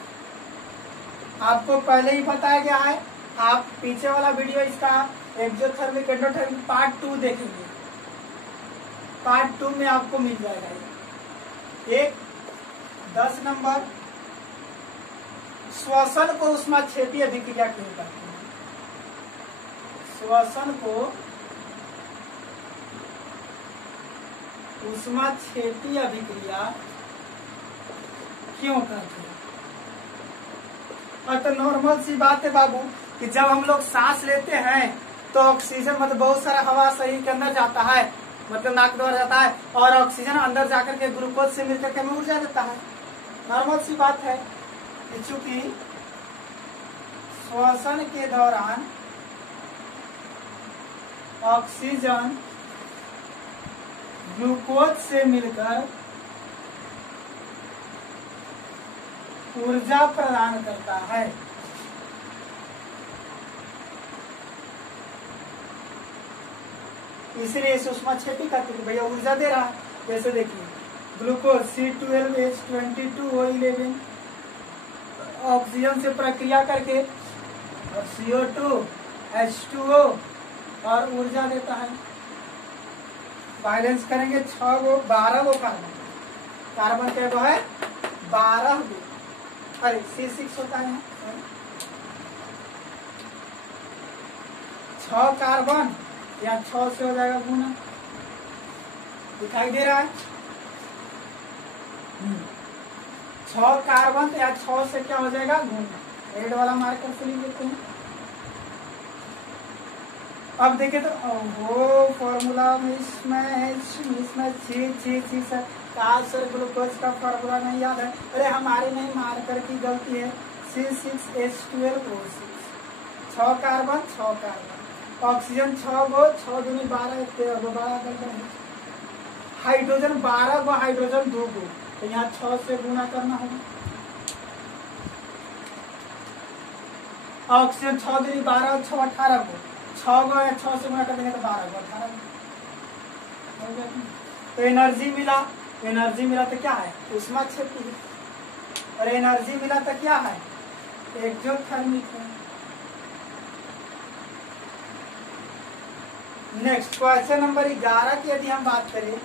आपको पहले ही बताया गया है। आप पीछे वाला वीडियो इसका एक्सोथर्मिक एंडोथर्मिक पार्ट 2 देखेंगे, पार्ट 2 में आपको मिल जाएगा। एक 10 नंबर, श्वसन को ऊष्माक्षेपी अभिक्रिया क्यों कहते हैं? श्वसन को ऊष्माक्षेपी अभिक्रिया क्यों कहते हैं? और तो नॉर्मल सी बात है बाबू कि जब हम लोग सांस लेते हैं तो ऑक्सीजन मतलब बहुत सारा हवा शरीर के अंदर जाता है, मतलब नाक द्वारा जाता है, और ऑक्सीजन अंदर जाकर के ग्लूकोज से मिलकर के हमें ऊर्जा देता है। नॉर्मल सी बात है कि चूंकि श्वसन के दौरान ऑक्सीजन ग्लूकोज से मिलकर ऊर्जा प्रदान करता है, इसलिए इसे ऊष्माक्षेपी कहते हैं। भैया ऊर्जा दे रहा है। जैसे देखिए ग्लूकोज C12H22O11 ऑक्सीजन से प्रक्रिया करके और CO2 H2O और ऊर्जा देता है। बैलेंस करेंगे 12 गो कार्बन, कार्बन क्या गो है 12 गो, अरे C6 होता है 6 कार्बन या 6 से हो जाएगा गुना, दिखाई दे रहा है 6 कार्बन या 6 से क्या हो जाएगा गुना। रेड वाला मार्कर से लिख लेते हैं। अब देखे तो वो फॉर्मूला में इसमें सर कहा सर ग्लूकोज का फॉर्मूला नहीं याद है। अरे हमारे नहीं, मार्कर की गलती है। C6H12O6 6 कार्बन 6 कार्बन, ऑक्सीजन 6 गो, 6 दूनी 12, 12 हाइड्रोजन 12 गो, हाइड्रोजन 2 गो, तो यहाँ 6 से गुना करना होगा। ऑक्सीजन 6 दूनी 12, 6 18 गो, 6 गो या 6 से गुना कर देंगे तो 12 गो 18 गो। तो एनर्जी मिला, एनर्जी मिला तो क्या है ऊष्माक्षेपी, और एनर्जी मिला तो क्या है एक्सोथर्मिक है। नेक्स्ट क्वेश्चन नंबर 11 की यदि हम बात करें,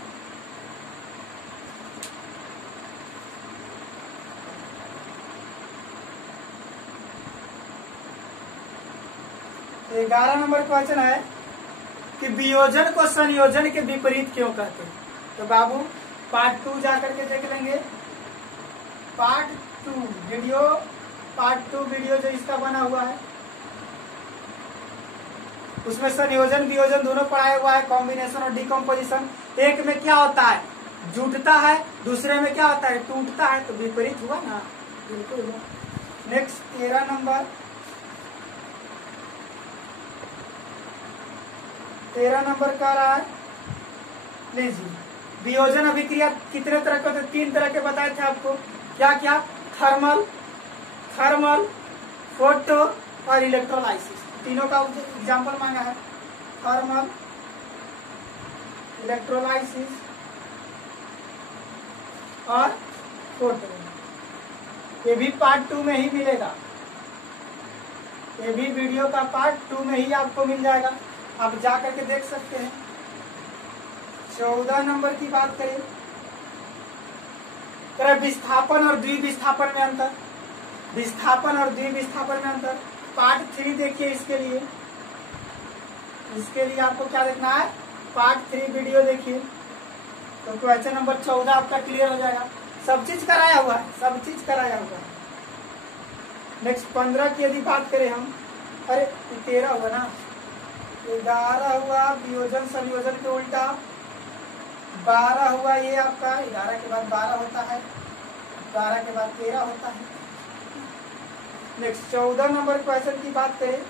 तो 11 नंबर क्वेश्चन है कि वियोजन को संयोजन के विपरीत क्यों कहते हैं? तो बाबू पार्ट 2 जाकर के देख लेंगे। पार्ट 2 वीडियो जो इसका बना हुआ है उसमें संयोजन वियोजन दोनों पढ़ाया हुआ है, कॉम्बिनेशन और डिकम्पोजिशन। एक में क्या होता है जुटता है, दूसरे में क्या होता है टूटता है, तो विपरीत हुआ ना, बिल्कुल हुआ। नेक्स्ट 13 नंबर, 13 नंबर का रहा है, लीजिए वियोजन अभिक्रिया कितने तरह के होते हैं? 3 तरह के बताए थे आपको, क्या क्या? थर्मल, फोटो और इलेक्ट्रोलाइसिस। तीनों का एग्जाम्पल मांगा है, थर्मल, इलेक्ट्रोलाइसिस और फोटो। ये भी पार्ट 2 में ही मिलेगा, ये भी वीडियो का पार्ट 2 में ही आपको मिल जाएगा, आप जा करके देख सकते हैं। 14 नंबर की बात करें, विस्थापन और द्विविस्थापन में अंतर। विस्थापन और द्विविस्थापन में अंतर, पार्ट 3 देखिए। इसके लिए आपको क्या देखना है, पार्ट 3 वीडियो देखिए, तो क्वेश्चन नंबर 14 आपका क्लियर हो जाएगा। सब चीज कराया हुआ है, सब चीज कराया हुआ है। नेक्स्ट 15 की यदि बात करें हम, अरे 13 हुआ ना, 11 हुआ वियोजन संयोजन के उल्टा, 12 हुआ ये आपका, 11 के बाद 12 होता है, 12 के बाद 13 होता है। नेक्स्ट 14 नंबर क्वेश्चन की बात करें,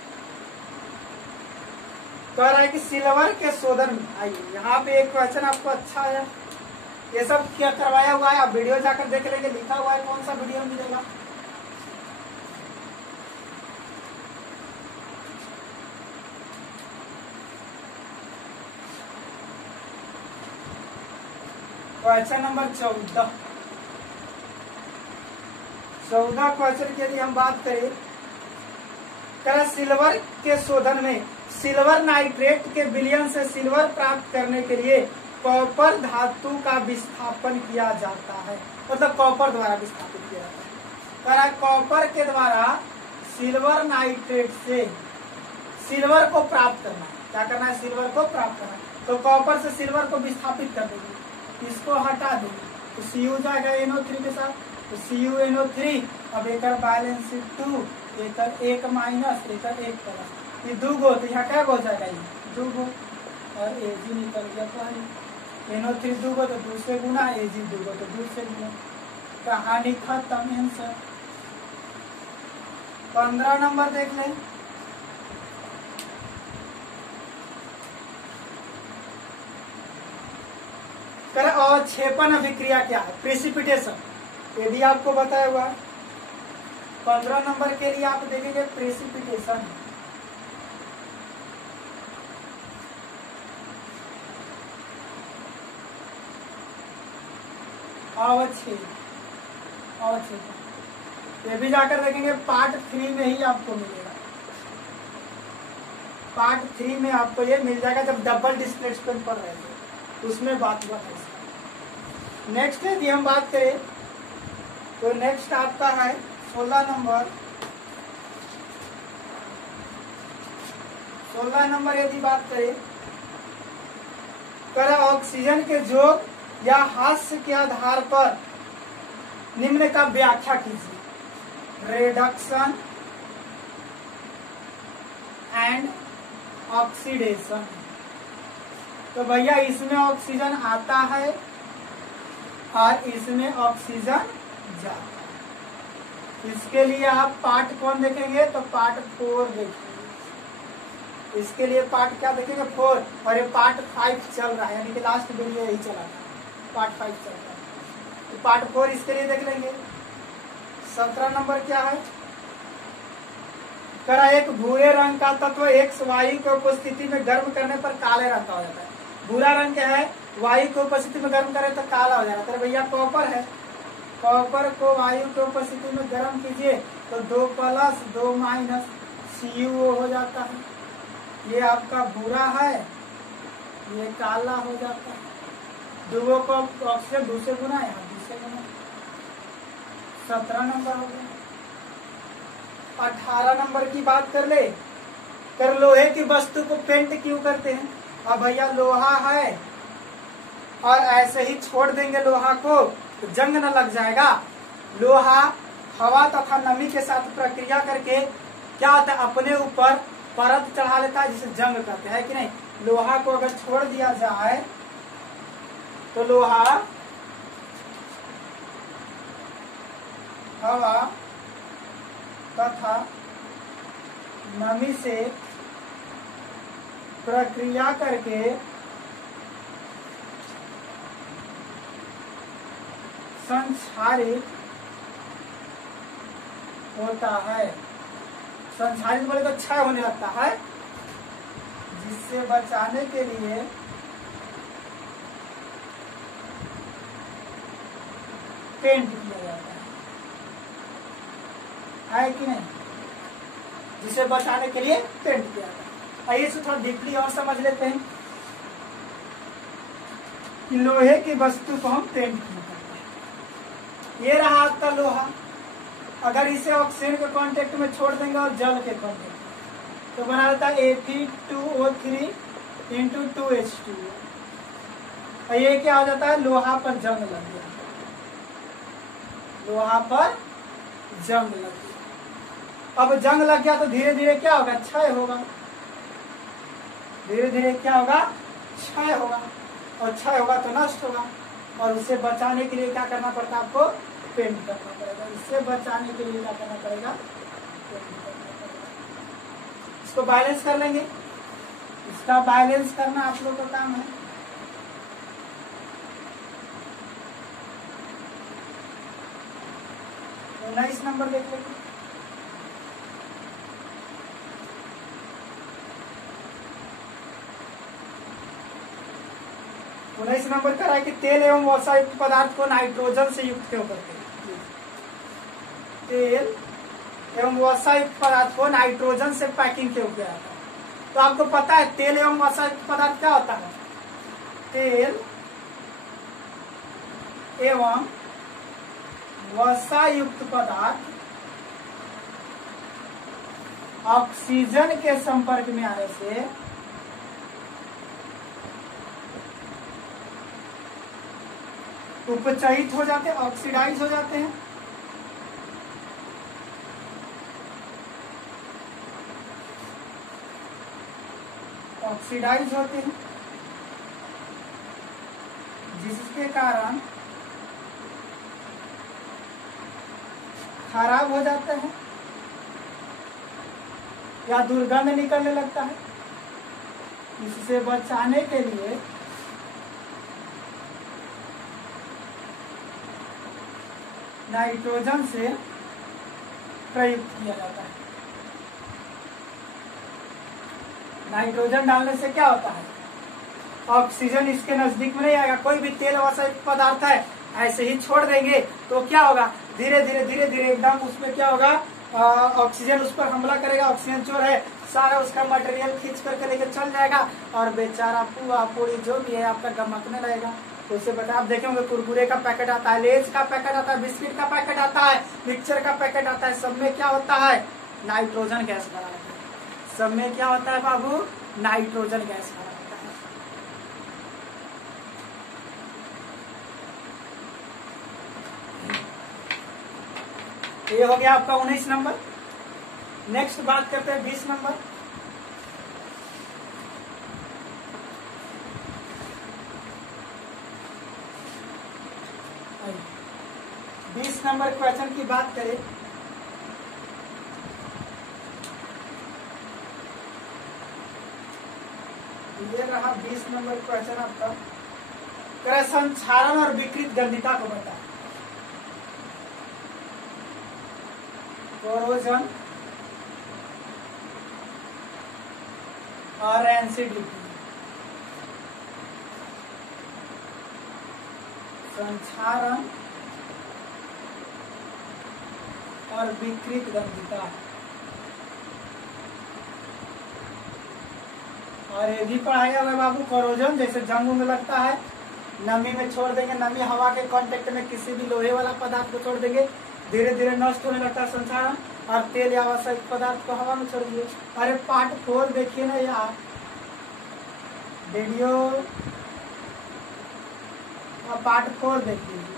कह रहा है कि सिल्वर के शोधन में, आइए यहाँ पे एक क्वेश्चन आपको अच्छा है, ये सब क्या करवाया हुआ है, आप वीडियो जाकर देख लेंगे, लिखा हुआ है कौन सा वीडियो मिलेगा। क्वेश्चन नंबर 14 क्वेश्चन की यदि हम बात करें, सिल्वर के शोधन में सिल्वर नाइट्रेट के विलयन से सिल्वर प्राप्त करने के लिए कॉपर धातु का विस्थापन किया जाता है, मतलब कॉपर द्वारा विस्थापित किया जाता है। कॉपर के द्वारा सिल्वर नाइट्रेट से सिल्वर को प्राप्त करना है, क्या करना है, सिल्वर को प्राप्त करना है। तो कॉपर से सिल्वर को विस्थापित कर देंगे, इसको हटा देंगे, तो Cu जाएगा NO3 के साथ, तो CuNO3। अब एक बैलेंस 2, एक माइनस, एक प्लस, ये 2 गो, तो यहाँ क्या हो जाएगा, ये 2 गो, और Ag निकल गया पहले, NO3 2 गो तो 2 से गुना, Ag 2 गो तो 2 से गुना, कहानी खत्म। आंसर 15 नंबर देख लें, अवक्षेपण अभिक्रिया क्या है, प्रेसिपिटेशन, ये भी आपको बताया हुआ है। 15 नंबर के लिए आप देखेंगे प्रेसिपिटेशन, अवक्षेपण, ये भी जाकर देखेंगे पार्ट 3 में ही आपको मिलेगा, पार्ट 3 में आपको ये मिल जाएगा, जब डबल डिस्प्लेसमेंट पर रहेगा उसमें बात हुआ है। नेक्स्ट यदि हम बात करें तो नेक्स्ट आपका है 16 नंबर। 16 नंबर यदि बात करें, ऑक्सीजन के योग या हास्य के आधार पर निम्न का व्याख्या कीजिए, रिडक्शन एंड ऑक्सीडेशन। तो भैया इसमें ऑक्सीजन आता है और इसमें ऑक्सीजन जाता है। इसके लिए आप पार्ट कौन देखेंगे, तो पार्ट 4 देखेंगे। इसके लिए पार्ट क्या देखेंगे, 4, और ये पार्ट 5 चल रहा है, यानी कि लास्ट वीडियो यही चला था, पार्ट 5 चल रहा है, तो पार्ट 4 इसके लिए देख लेंगे। 17 नंबर क्या है, एक भूरे रंग का तत्व एक वायु की उपस्थिति में गर्म करने पर काले रंग का हो जाता है। भूरा रंग क्या है, वायु की उपस्थिति में गर्म करे तो काला हो जाएगा। तो भैया कॉपर है, कॉपर को वायु की उपस्थिति में गर्म कीजिए तो 2 प्लस 2 माइनस CuO हो जाता है। ये आपका भूरा है, ये काला हो जाता है। 2 को ऑक्सीजन 2 से गुना, यहाँ 2 से गुना। 17 नंबर हो गया। 18 नंबर की बात कर ले, लोहे की वस्तु को पेंट क्यों करते हैं। अब भैया लोहा है और ऐसे ही छोड़ देंगे लोहा को तो जंग न लग जाएगा। लोहा हवा तथा नमी के साथ प्रक्रिया करके क्या होता है, अपने ऊपर परत चढ़ा लेता है, जिसे जंग कहते हैं कि नहीं। लोहा को अगर छोड़ दिया जाए तो लोहा हवा तथा नमी से प्रक्रिया करके संक्षारित होता है। संक्षारित बोले तो क्षय होने लगता है, जिससे बचाने के लिए पेंट किया जाता है कि नहीं, जिसे बचाने के लिए पेंट किया जाता है। आइए इसे थोड़ा डीपली और समझ लेते हैं कि लोहे की वस्तु को हम पेंट क्यों करते हैं। ये रहा आपका लोहा, अगर इसे ऑक्सीजन के कांटेक्ट में छोड़ देंगे और जल के कांटेक्ट तो बना रहता है Fe2O3 इंटू 2H2O। ये क्या हो जाता है, लोहा पर जंग लग गया, लोहा पर जंग लग गया। अब जंग लग गया तो धीरे धीरे क्या होगा, क्षय होगा, धीरे धीरे क्या होगा, क्षय होगा, और क्षय होगा तो नष्ट होगा। और उसे बचाने के लिए क्या करना पड़ता है, आपको पेंट करना पड़ेगा। इससे बचाने के लिए क्या करना पड़ेगा, पेंट करना पड़ेगा। इसको बैलेंस कर लेंगे, इसका बैलेंस करना आप लोग का काम है। तो 19 नंबर देख लेंगे। तो 19 नंबर का है कि तेल एवं वसा युक्त पदार्थ को नाइट्रोजन से युक्त क्यों करते हैं। तेल एवं वसा युक्त पदार्थ को नाइट्रोजन से पैकिंग क्यों किया जाता है। तो आपको पता है तेल एवं वसा युक्त पदार्थ क्या होता है, तेल एवं वसा युक्त पदार्थ ऑक्सीजन के संपर्क में आने से उपचयित हो जाते हैं, ऑक्सीडाइज हो जाते हैं। ऑक्सीडाइज होते हैं, जिसके कारण खराब हो जाते हैं या दुर्गंध निकलने लगता है। इससे बचाने के लिए नाइट्रोजन से प्रयुक्त किया जाता है। नाइट्रोजन डालने से क्या होता है, ऑक्सीजन इसके नजदीक में नहीं आएगा। कोई भी तेल वसा पदार्थ है ऐसे ही छोड़ देंगे तो क्या होगा, धीरे धीरे एकदम उसमें क्या होगा, ऑक्सीजन उस पर हमला करेगा। ऑक्सीजन चोर है, सारा उसका मटेरियल खींच करके लेके चल जाएगा और बेचारा पुआ पूरी जो भी है आपका गमकने लगेगा। तो उसे बता, आप देखेंगे कुरकुरे का पैकेट आता है, लेज का पैकेट आता है, बिस्किट का पैकेट आता है, मिक्सचर का पैकेट आता है, सब में क्या होता है, नाइट्रोजन गैस भरा रहता है। सब में क्या होता है बाबू, नाइट्रोजन गैस भरा रहता है। ये हो गया आपका 19 नंबर। नेक्स्ट बात करते हैं 20 नंबर। बीस नंबर क्वेश्चन की बात करें, ये रहा 20 नंबर क्वेश्चन आपका। करे संक्षारण और विकृत गंधिता को बता। कोरोजन और एसिडिटी, संक्षारण और विकृत गंधिता। और ये भी पढ़ाया हुआ बाबू, कोरोजन जैसे जंग में लगता है, नमी में छोड़ देंगे, नमी हवा के कांटेक्ट में किसी भी लोहे वाला पदार्थ को छोड़ देंगे, धीरे धीरे नष्ट होने लगता है संक्षारण। और तेल या आवश्यक पदार्थ को हवा में छोड़ दिए। अरे पार्ट 4 देखिए ना यार, वीडियो पार्ट 4 देख लीजिए,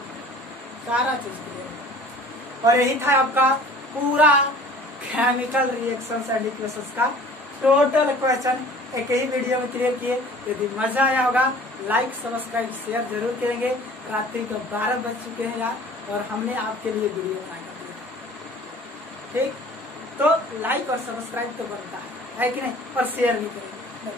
सारा चीज क्लियर। और यही था आपका पूरा केमिकल रिएक्शंस एंड इक्वेशंस का टोटल क्वेश्चन एक ही वीडियो में क्लियर किए। यदि मजा आया होगा लाइक सब्सक्राइब शेयर जरूर करेंगे। रात्रि को 12 बज चुके हैं यार, और हमने आपके लिए वीडियो बनाया, ठीक तो लाइक और सब्सक्राइब तो बनता है कि नहीं, और शेयर भी करेंगे।